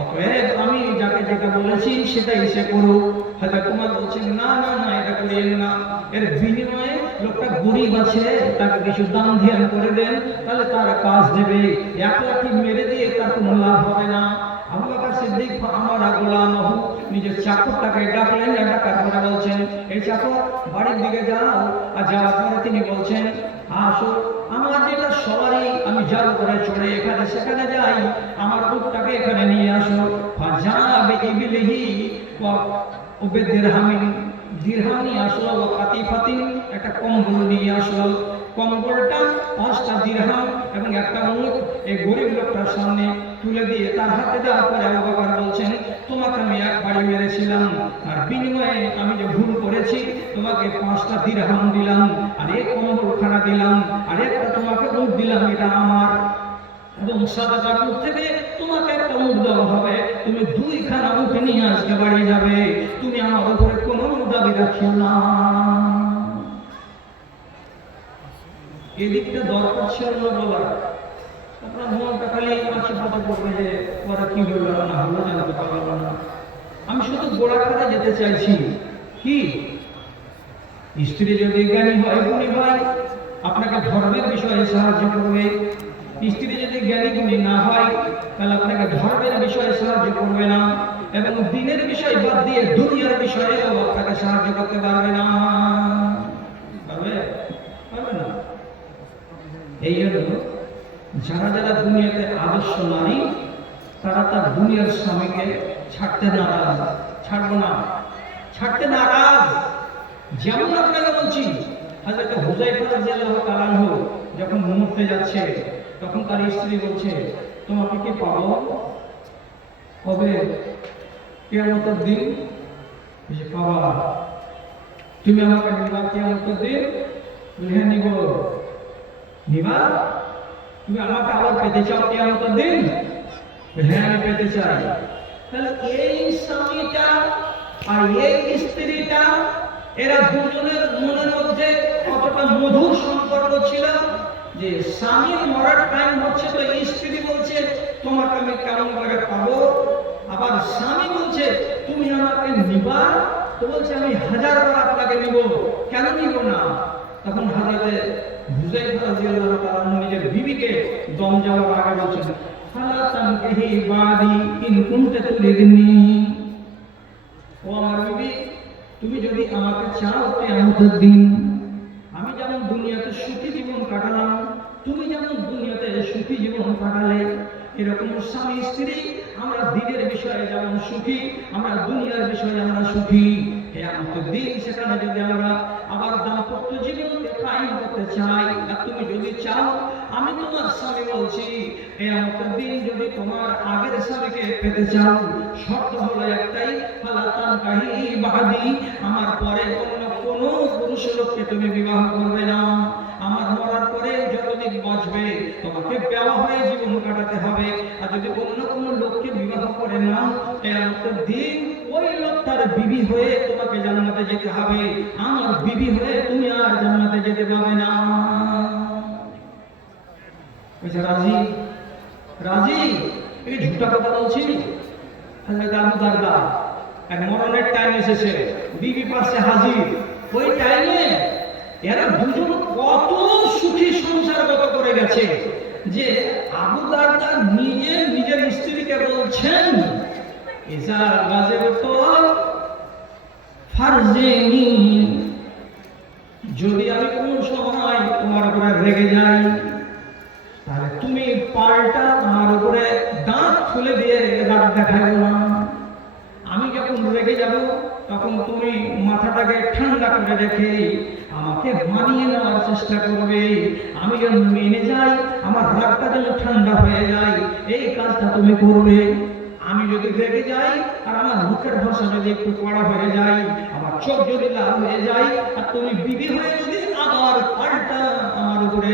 অতএব আমি যাকে যেটা বলেছি সেটাই সে করুক। হয়তো তোমার বলছেন না না না এটা করিয়েন না, এর বিনিময়ে লোকটা গরিব আছে তাকে কিছু দান ধ্যান করে দেন, তাহলে তার কাজ দেবে। এক লাঠি মেরে দিয়ে তার কোনো লাভ হবে না। আবু বকর সিদ্দিক আমার গোলাম নিজের চাকরটাকে ডাকলেন, ডাকার পরে বলছেন এই চাকর বাড়ির দিকে যাও। আর যাওয়ার পরে তিনি বলছেন আসো, আমার যেটা সবারই আমি যার করে চড়ে এখানে সেখানে যাই, আমার উটটাকে এখানে নিয়ে আসো। যাবে ইবিলিহি ওবে দিরহাম নিয়ে আসলো, কাতিফাতিন একটা কম্বল নিয়ে আসলো। কম্বলটা 5টা দিরহাম এবং একটা উট এই গরিব লোকটার সামনে তুলে দিয়ে তার হাতে দেওয়ার পরে আবু বকর বলছেন তোমাকে আমি এক বাড়ি মেরেছিলাম, আর বিনিময়ে আমি যে ভুল করেছি তোমাকে 5টা দিরহাম দিলাম, আর এক কম্বল খানা দিলাম, আর একটা তোমাকে উট দিলাম, এটা আমার। এবং সাদাকার উট থেকে তোমাকে একটা উট দেওয়া হবে, তুমি 2খানা উট নিয়ে আজকে বাড়ি যাবে, তুমি আমার উপরে কোনো দাবি রাখিও না। এদিকটা দরকার ছিল না বলার, আপনার মনটা খালি আশেপাশে করবে যে ওরা কি হলো না হলো জানতে পারলো না। আমি শুধু গোড়াখানে যেতে চাইছি কি, স্ত্রী যদি জ্ঞানী হয় গুণী হয় আপনাকে ধর্মের বিষয়ে সাহায্য করবে, স্ত্রী যদি জ্ঞানী গুণী না হয় তাহলে আপনাকে ধর্মের বিষয়ে সাহায্য করবে না, এবং দিনের বিষয় বাদ দিয়ে দুনিয়ার বিষয়ে আপনাকে সাহায্য করতে পারবে না। পারবে? পারবে না। এই জন্য যারা যারা দুনিয়াতে আদর্শ নারী তারা তার দুনিয়ার স্বামীকে ছাড়তে নারাজ, ছাড়বো না, ছাড়তে নারাজ। যেমন আপনারা বলছি হযরত হুযায়ফা রাদিয়াল্লাহু তাআলা আনহু যখন মরতে যাচ্ছে তখন তার স্ত্রী বলছে তোমাকে কি পাবো কবে কিয়ামতের দিন? যে পাবা, তুমি আমাকে নিবা কিয়ামতের দিন? হ্যাঁ নিব। নিবা? তুমি আমাকে আবার পেতে চাও কিয়ামতের দিন? হ্যাঁ আমি পেতে চাই। তাহলে এই স্বামীটা আর এই স্ত্রীটা এরা দুজনের মনের মধ্যে কতটা মধুর সম্পর্ক ছিল যে স্বামীর মরার টাইম হচ্ছে তো স্ত্রী বলছে তোমাকে আমি কেমন করে পাবো, আবার স্বামী বলছে তুমি আমাকে নিবা, তো বলছে আমি 1000 বার আপনাকে নিব, কেন নিব না? তখন হযরতে হুযায়ফা রাদিয়াল্লাহু তাআলা নিজের বিবিকে দম যাওয়ার আগে বলছেন ফালা তানকিহি বাদি ইন কুনতা তুরিদনি, ও আমার বিবি তুমি যদি আমাকে চাও কিয়ামতের দিন, আমি যেমন দুনিয়াতে সুখী জীবন কাটালাম তুমি যেমন দুনিয়াতে সুখী জীবন কাটালে, এরকম স্বামী স্ত্রী আমরা দিনের বিষয়ে যেমন সুখী আমরা দুনিয়ার বিষয়ে আমরা সুখী। কিয়ামতের দিন সেখানে যদি আমরা আবার দাম্পত্য জীবনকে কায়েম করতে চাই, আর তুমি যদি চাও আমি তোমার স্বামী বলছি কিয়ামতের দিন যদি তোমার আগের স্বামীকে পেতে চাও শর্ত হলো একটাই ফালা তানকাহি বাদি, আমার পরে অন্য কোন পুরুষ লোককে তুমি বিবাহ করবে না। আমার মরার পরে যতদিন বাঁচবে তোমাকে বেওয়া হয়ে জীবন কাটাতে হবে, আর যদি অন্য কোন লোককে বিবাহ করে না কিয়ামতের দিন ওই লোকটার বিবি হয়ে তোমাকে জান্নাতে যেতে হবে, আমার বিবি হয়ে তুমি আর জান্নাতে যেতে পারবে না। বলছে রাজি? রাজি? এই ঝুটা কথা বলছি। হযরত আবু দারদা এক মরণের টাইম এসেছে, বিবি পাশে হাজির, ওই টাইমে এরা দুজন কত সুখী সংসার গত করে গেছে যে আবু দারদা নিজে নিজের স্ত্রীকে বলছেন ইসা গাজেব তো ফারজেনি, যদি আমি কোন সময় তোমার উপরে রেগে যাই তাহলে তুমি পাল্টা আমার উপরে দাঁত খুলে দিয়ে দাঁত দেখাবো না। আমি যখন রেগে যাব তখন তুমি মাথাটাকে ঠান্ডা করে রেখে আমাকে মানিয়ে নেওয়ার চেষ্টা করবে, আমি যেন মেনে যাই, আমার রাগটা যেন ঠান্ডা হয়ে যায়, এই কাজটা তুমি করবে। আমি যদি রেগে যাই আর আমার মুখের ভাষা যদি একটু কড়া হয়ে যায়, আমার চোখ যদি লাল হয়ে যায়, আর তুমি বিবি হয়ে যদি আবার পাল্টা আমার উপরে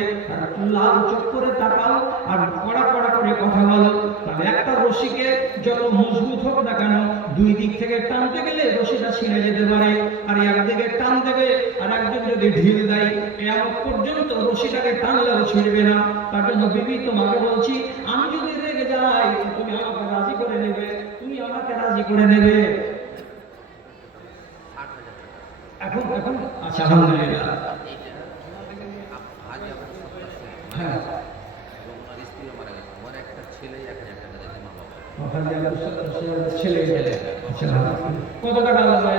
লাল চোখ করে তাকাও আর কড়া কড়া করে কথা বলো, তাহলে একটা রশিকে যত মজবুত হোক না কেন দুই দিক থেকে টানতে গেলে রশিটা ছিঁড়ে যেতে পারে, আর একদিকে টান দেবে আর একদিক যদি ঢিল দেয়, এমন পর্যন্ত রশিটাকে টানলেও ছিঁড়বে না। তার জন্য বিবি তোমাকে বলছি, আমি যদি রেগে যাই তুমি আমাকে রাজি করে নেবে, তুমি আমাকে রাজি করে নেবে। এখন এখন আচ্ছা, আলহামদুলিল্লাহ। হ্যাঁ, ছেলে কত টাকা আলাদা?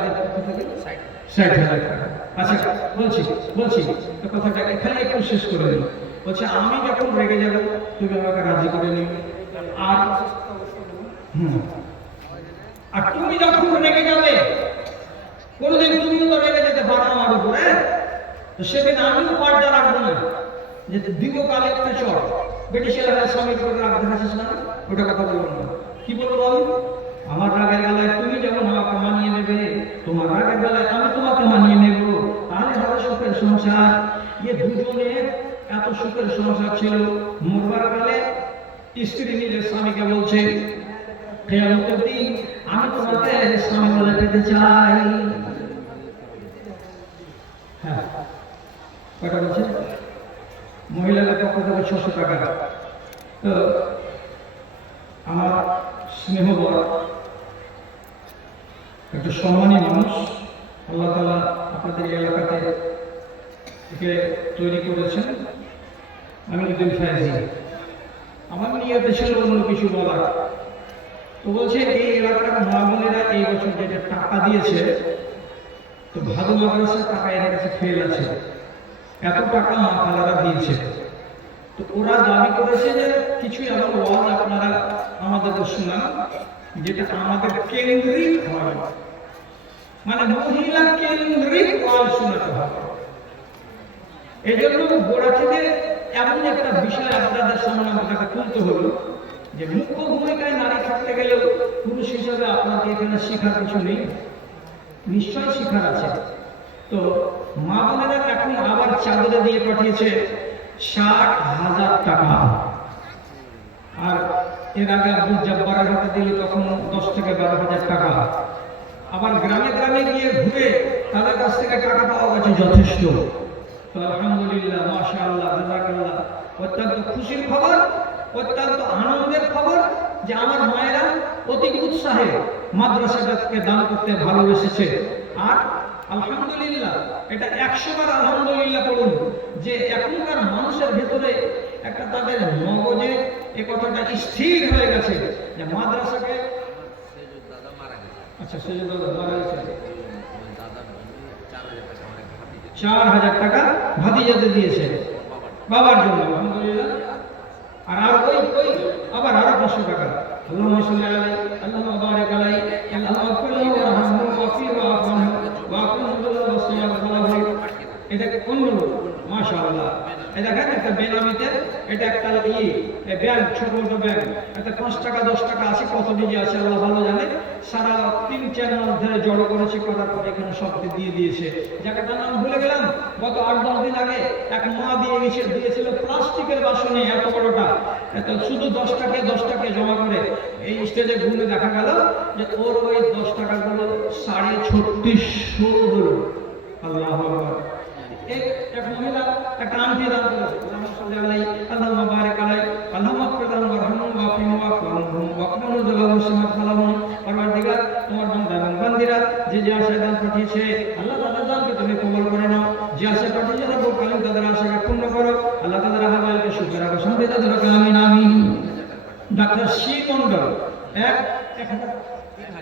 60,000 টাকা। আচ্ছা, বলছি তো কথাটা এখানে একটু শেষ করে দিল। বলছে আমি যখন রেগে যাব তুমি আমাকে রাজি করে নিও, আর আর তুমি যখন রেগে যাবে, কোনদিন তুমিও তো রেগে যেতে পারো আমার উপরে, তো সেদিন আমিও পাল্টা রাখবো না যে দিব কালে একটা চর বেটি ছেলেরা স্বামীর করে রাখতে পারছিস না, ওটা কথা বলবো না। কি বলবো আমি? আমার রাগের বেলায় তুমি যেমন আমাকে মানিয়ে নেবে, তোমার রাগের বেলায় আমি তোমাকে মানিয়ে নেব, তাহলে হবে সুখের সংসার। দুজনের এত সুখের সংসার ছিল। মরবার কালে স্ত্রী নিজের স্বামীকে বলছে, কিয়ামতের দিন আমি তোমাকে স্বামী বলে পেতে চাই। হ্যাঁ, কটা বলছে? মহিলাদের পক্ষ থেকে 600 টাকা। তো আমার স্নেহবর একটা সম্মানী মানুষ, আল্লাহ তাআলা আপনাদের এলাকাতে থেকে তৈরি করেছেন, আমিনুদ্দিন ফায়েজি। আমার নিয়তে ছিল অন্য কিছু বলার, তো বলছে এই এলাকার মা বোনেরা এই বছর যেটা টাকা দিয়েছে, তো ভাদু মাদ্রাসার টাকা এর কাছে ফেল আছে, এত টাকা মা খালারা দিয়েছে। তো ওরা দাবি করেছে যে কিছু এমন ওয়াজ আপনারা আমাদেরকে শোনান যেটা আমাদের কেন্দ্রিক হয়, মানে মহিলা কেন্দ্রিক ওয়াজ শোনাতে হবে। এই জন্য গোড়া থেকে এমন একটা বিষয় আপনাদের সামনে আমাকে তুলতে হলো যে মুখ্য ভূমিকায় নারী থাকতে গেলেও পুরুষ হিসাবে আপনাকে এখানে শেখার কিছু নেই, নিশ্চয় শেখার আছে। তো মা বোনেরা এখন আবার চাদরে দিয়ে পাঠিয়েছে 60,000 টাকা, আর এর আগে আব্দুল জব্বারের হাতে দিলে তখন 10 থেকে 12,000 টাকা। আবার গ্রামে গ্রামে গিয়ে ঘুরে তাদের কাছ থেকে টাকা পাওয়া গেছে যথেষ্ট। তো আলহামদুলিল্লাহ, মাশাআল্লাহ, জাযাকাল্লাহ। অত্যন্ত খুশির খবর, অত্যন্ত আনন্দের খবর যে আমার মায়েরা অতি উৎসাহে মাদ্রাসাটাকে দান করতে ভালোবেসেছে। আর আলহামদুলিল্লাহ, এটা 100 বার আলহামদুলিল্লাহ বলুন যে এখনকার মানুষের ভেতরে একটা তাদের মগজে এ কথাটা স্থির হয়ে গেছে যে মাদ্রাসাকে, আচ্ছা সেজন্য মারা গেছে, 4,000 টাকা ভাতিজাতে দিয়েছে বাবার জন্য, আলহামদুলিল্লাহ। আর ওই আবার আরো 500 টাকা। আল্লাহুম্মা সাল্লি আলাইহি, আল্লাহুম্মা বারিক আলাইহি, আল্লাহুম্মা কুল্লু ওয়ারহামহু ওয়াফিহু ওয়াফানহু ওয়াকুল্লু ওয়াসিয়াল্লাহু। এটা কোন লোক? মাশাআল্লাহ। এটা দেখেন একটা বেনামিতে, এটা একটা ব্যাংক, ছোট ছোট ব্যাংক, একটা 5 টাকা 10 টাকা আছে, কত ডিজি আছে আল্লাহ ভালো জানে। সারা 3-4 মাস ধরে জড়ো করেছে, করার পর এখানে সবকে দিয়ে দিয়েছে। জায়গাটার নাম ভুলে গেলাম। গত 8-10 দিন আগে এক মা দিয়েছিল প্লাস্টিকের বাসনে এত বড়টা, শুধু 10 টাকা জমা করে এই স্টেজে ঘুরে দেখা গেল যে ওর ওই 10 টাকাগুলো 3650 হলো। আল্লাহু আকবার। এক মহিলা একটা আংটি দান করেছে, আল্লাহুম্মা বারিক আলাইহি, আল্লাহুম্মা কুল্লু ওয়ারহামহু ওয়াফিহু ওয়াকুল্লু জালালু সিমাত খালামু। পরওয়ারদিগার, তোমার বান্দা এবং বান্দিরা যে যে আশায় দান পাঠিয়েছে, আল্লাহ তাদের দানকে তুমি কবুল করে নাও। যে আশায় পাঠিয়েছে রব্বুল কারীম তাদের আশাকে পূর্ণ করো। আল্লাহ তাদের হাওয়ালকে সুখে রাখো, শান্তি তাদের রাখো, আমিন আমিন। ডাক্তার সি মন্ডল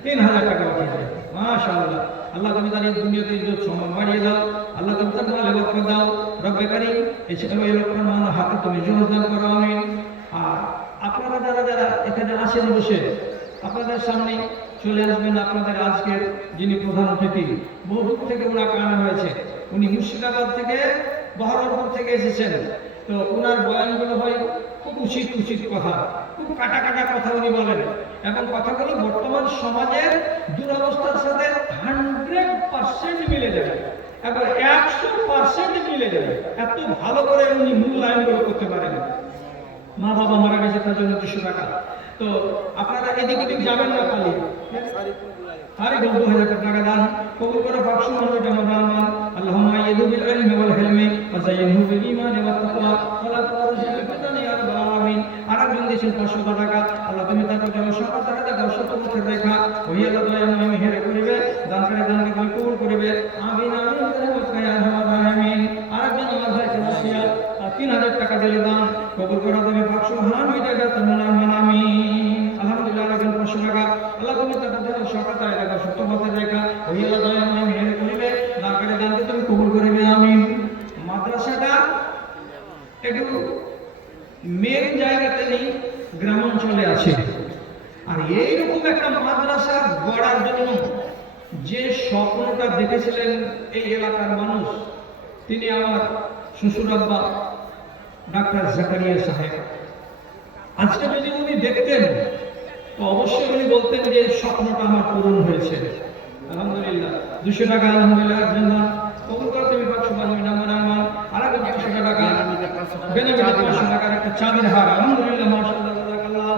3,000 টাকা পাঠিয়েছে, মাশাআল্লাহ। আল্লাহ তুমি তার এই দুনিয়াতে ইজ্জত সম্মান বাড়িয়ে দাও, আল্লাহ তুমি তার মালে বরকত দাও, রব্বে কারীম। এই ছেলে এই লোকটার মান হাতে তুমি যোগদান করো, আমিন। আর আপনারা যারা যারা এখানে আসেন বসে, আপনাদের সামনে চলে আসবেন আপনাদের আজকের যিনি প্রধান অতিথি, বহু থেকে ওনাকে আনা হয়েছে। উনি মুর্শিদাবাদ থেকে, বহরমপুর থেকে এসেছেন। তো ওনার বয়ানগুলো হয় খুব উচিত কথা, খুব কাটা কথা উনি বলেন, এবং কথাগুলো বর্তমান সমাজের দুরবস্থার সাথে 100% মিলে যাবে, এবার 100% মিলে যাবে। এত ভালো করে উনি মূল্যায়নগুলো করতে পারেন। মা বাবা মারা গেছে তার জন্য 200 টাকা। তো আপনারা এদিক ওদিক যাবেন না পালিয়ে, আরে 2000 টাকা দান কবুল করে পাক সুবহানাহু ওয়া তাআলা। আল্লাহুম্মা আইয়িদহু বিল ইলমি ওয়াল হিলমি ওয়া যায়্যিনহু বিল ঈমানি ওয়াত তাকওয়া ওয়া লা তুরজিল ফিতানি ইয়া রাব্বাল আলামিন। আরেকজন দিয়েছেন 500 টাকা। আল্লাহ তুমি তার জন্য সকল টাকা দাও, সত্য মুখের রেখা ওই আল্লাহ দয়া মেহের করিবে, দান করে দানকে তুমি কবুল করিবে। আমিন আমিন বিরহমাতিকা ইয়া আরহামার রাহিমিন। আরেকজন আমার ভাইকে ওসিয়া 3000 টাকা দিলে দান কবুল করে তুমি পাক সুবহানাহু ওয়া তাআলা। আমিন। আলহামদুলিল্লাহ। আরেকজন 500 টাকা। আল্লাহ তুমি তার জন্য সকল টাকা দাও, সত্য মুখের রেখা ওই আল্লাহ দয়া মেহের করিবে, দান করে দানকে তুমি কবুল করিবে। আমিন। মাদ্রাসাটা একটু মেন জায়গাতে নেই, গ্রাম অঞ্চলে আছে। আর এইরকম একটা মাদ্রাসা গড়ার জন্য যে স্বপ্নটা দেখেছিলেন এই এলাকার মানুষ, তিনি আমার শ্বশুর আব্বা ডাক্তার জাকারিয়া সাহেব। আজকে যদি উনি দেখতেন তো অবশ্যই উনি বলতেন যে স্বপ্নটা আমার পূরণ হয়েছে। আলহামদুলিল্লাহ। 200 টাকা আলহামদুলিল্লাহ কবুল করে তুমি পাক সুবহানাহু ওয়া তাআলা। আরেকজন 500 টাকা বেনামে 500 টাকার একটা চাঁদের হার। আলহামদুলিল্লাহ মাশাআল্লাহ জাযাকাল্লাহ।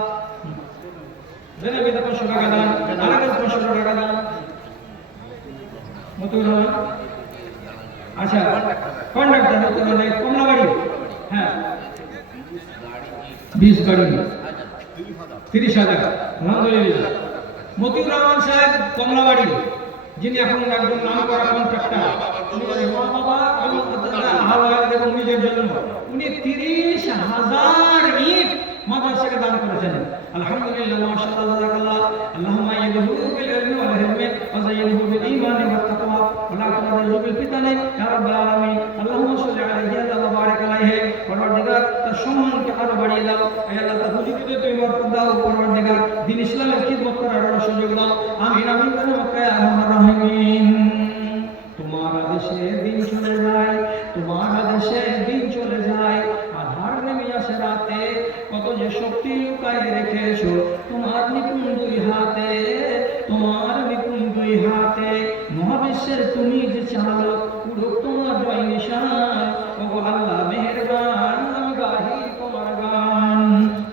বেনামে 500 টাকা দান। আরেকজন 500 টাকা দান। মতুর রহমান, আচ্ছা কন্ডাক্টর মতুর রহমান কমলাবাড়ি, হ্যাঁ 20 গাড়ি 30,000। আলহামদুলিল্লাহ। মতিউর রহমান সাহেব কমলাবাড়ি, যিনি এখন একজন নাম করা কন্ট্রাক্টর, এবং নিজের জন্য উনি 30,000 ইট মাদ্রাসাকে দান করেছেন। আলহামদুলিল্লাহ মাশাআল্লাহ জাযাকাল্লাহ। আল্লাহুম্মা আইয়িদহু বিল ইলমি ওয়াল হিলমি ওয়া যায়্যিনহু বিল ঈমানি ওয়াত তাকওয়া ওয়া লা তুরজিল বিল ফিতানি ইয়া রাব্বাল আলামিন। আল্লাহুম্মা সাল্লি আলাইহি ওয়া বারিক আলাইহি। পরওয়ারদিগার তার সম্মানকে আরো বাড়িয়ে দাও। হে আল্লাহ তার রুজিতে তুমি বরকত দাও। পরওয়ারদিগার দ্বীন ইসলামের খিদমত করার আরো সুযোগ দাও। আমিন আমিন বিরহমাতিকা ইয়া আরহামার রাহিমিন। তোমার আদেশে দিন চলে যায়, তোমার আদেশে দিন চলে যায়। আধার নেমে আসে রাতে, কত যে শক্তি লুকায় রেখেছো তোমার নিপুণ দুই হাতে, তোমার নিপুণ দুই হাতে। মহাবিশ্বের তুমি যে চালক, উড়ুক তোমার জয় নিশান। ওগো আল্লাহ মেহেরবান, আমি গাহি তোমার গান।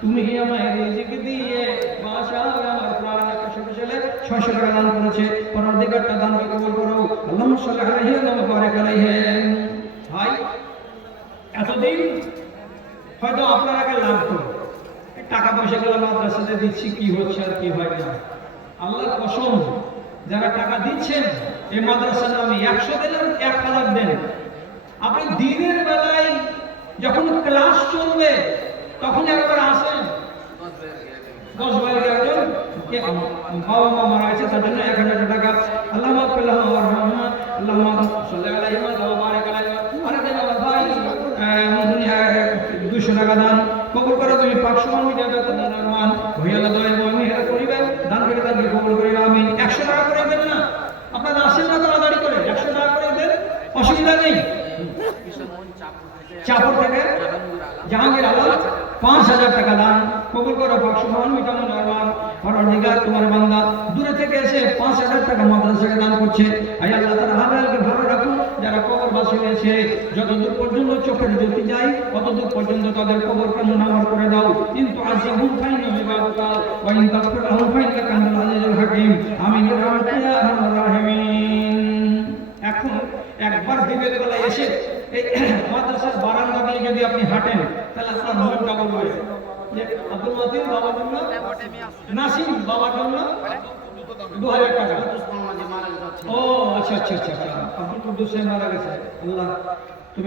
তুমি আমায় রিজিক দিয়ে বাঁচাও আমার প্রাণ। একটা ছোট ছেলে 600 টাকা দান করেছে। পরওয়ারদিগারটা দানকে কবুল করো। আল্লাহুম্মা সাল্লি আলাইহি ওয়া বারিক আলাইহি। ভাই এতদিন হয়তো আপনার আগে লাগতো টাকা পয়সা গুলো মাদ্রাসাতে দিচ্ছি, কি হচ্ছে আর কি হয় না। আল্লাহর কসম, যারা টাকা দিচ্ছেন এই মাদ্রাসার নামে 100 দিলেন 1000 দেন। আপনি দিনের বেলায় যখন ক্লাস চলবে তখন একবার আসেন, 10-12 একজন বাবা মা মারা গেছে তার জন্য 1000 টাকা। আল্লাহ মাফ করলাম আল্লাহুম্মা সাল্লি আলাইহি ওয়া বারিক আলাইহি। আরেকজন আমার ভাই 200 টাকা দান কবুল করে তুমি পাক সুবহানাহু ওয়া তাআলা। রহমান হইয়া আল্লাহ দয়া মেহের করিবে, দান করে দানকে কবুল করিবে। আমিন। 100 টাকা করে দেন না, আপনারা আসেন না তাড়াতাড়ি করে, 100 টাকা করে দেন, অসুবিধা নেই। চাপড় থেকে জাহাঙ্গীর আলম 5000 টাকা দান কবুল করে পাক সুবহানাহু ওয়া তাআলা। রহমান পরওয়ারদিগার তোমার বান্দা দূরে থেকে এসে 5000 টাকা মাদ্রাসাকে দান করছে। আয় আল্লাহ তাআলা হালালকে ভালো রাখুন। যারা কবরবাসী হয়েছে যতদূর পর্যন্ত চোখের জ্যোতি যায় ততদূর পর্যন্ত তাদের কবরকে মুনাওয়ার করে দাও। কিন্তু আযিবুল ফাইনা বিবাদকা ওয়া ইন তাগফির লাহুম ফাইন্নাকা আনতাল আজিজুল হাকীম। আমিন ইয়া আরহামার রাহিমিন। এখন একবার দিনের বেলা এসে এই মাদ্রাসার বারান্দা দিয়ে যদি আপনি হাঁটেন তাহলে আপনার মনটা বলবে যে আব্দুল মতিন বাবার জন্য, নাসিম বাবার জন্য 2000 টাকা। ও আচ্ছা আচ্ছা আচ্ছা, আব্দুল কুদ্দুস সাহেব মারা গেছে। আল্লাহ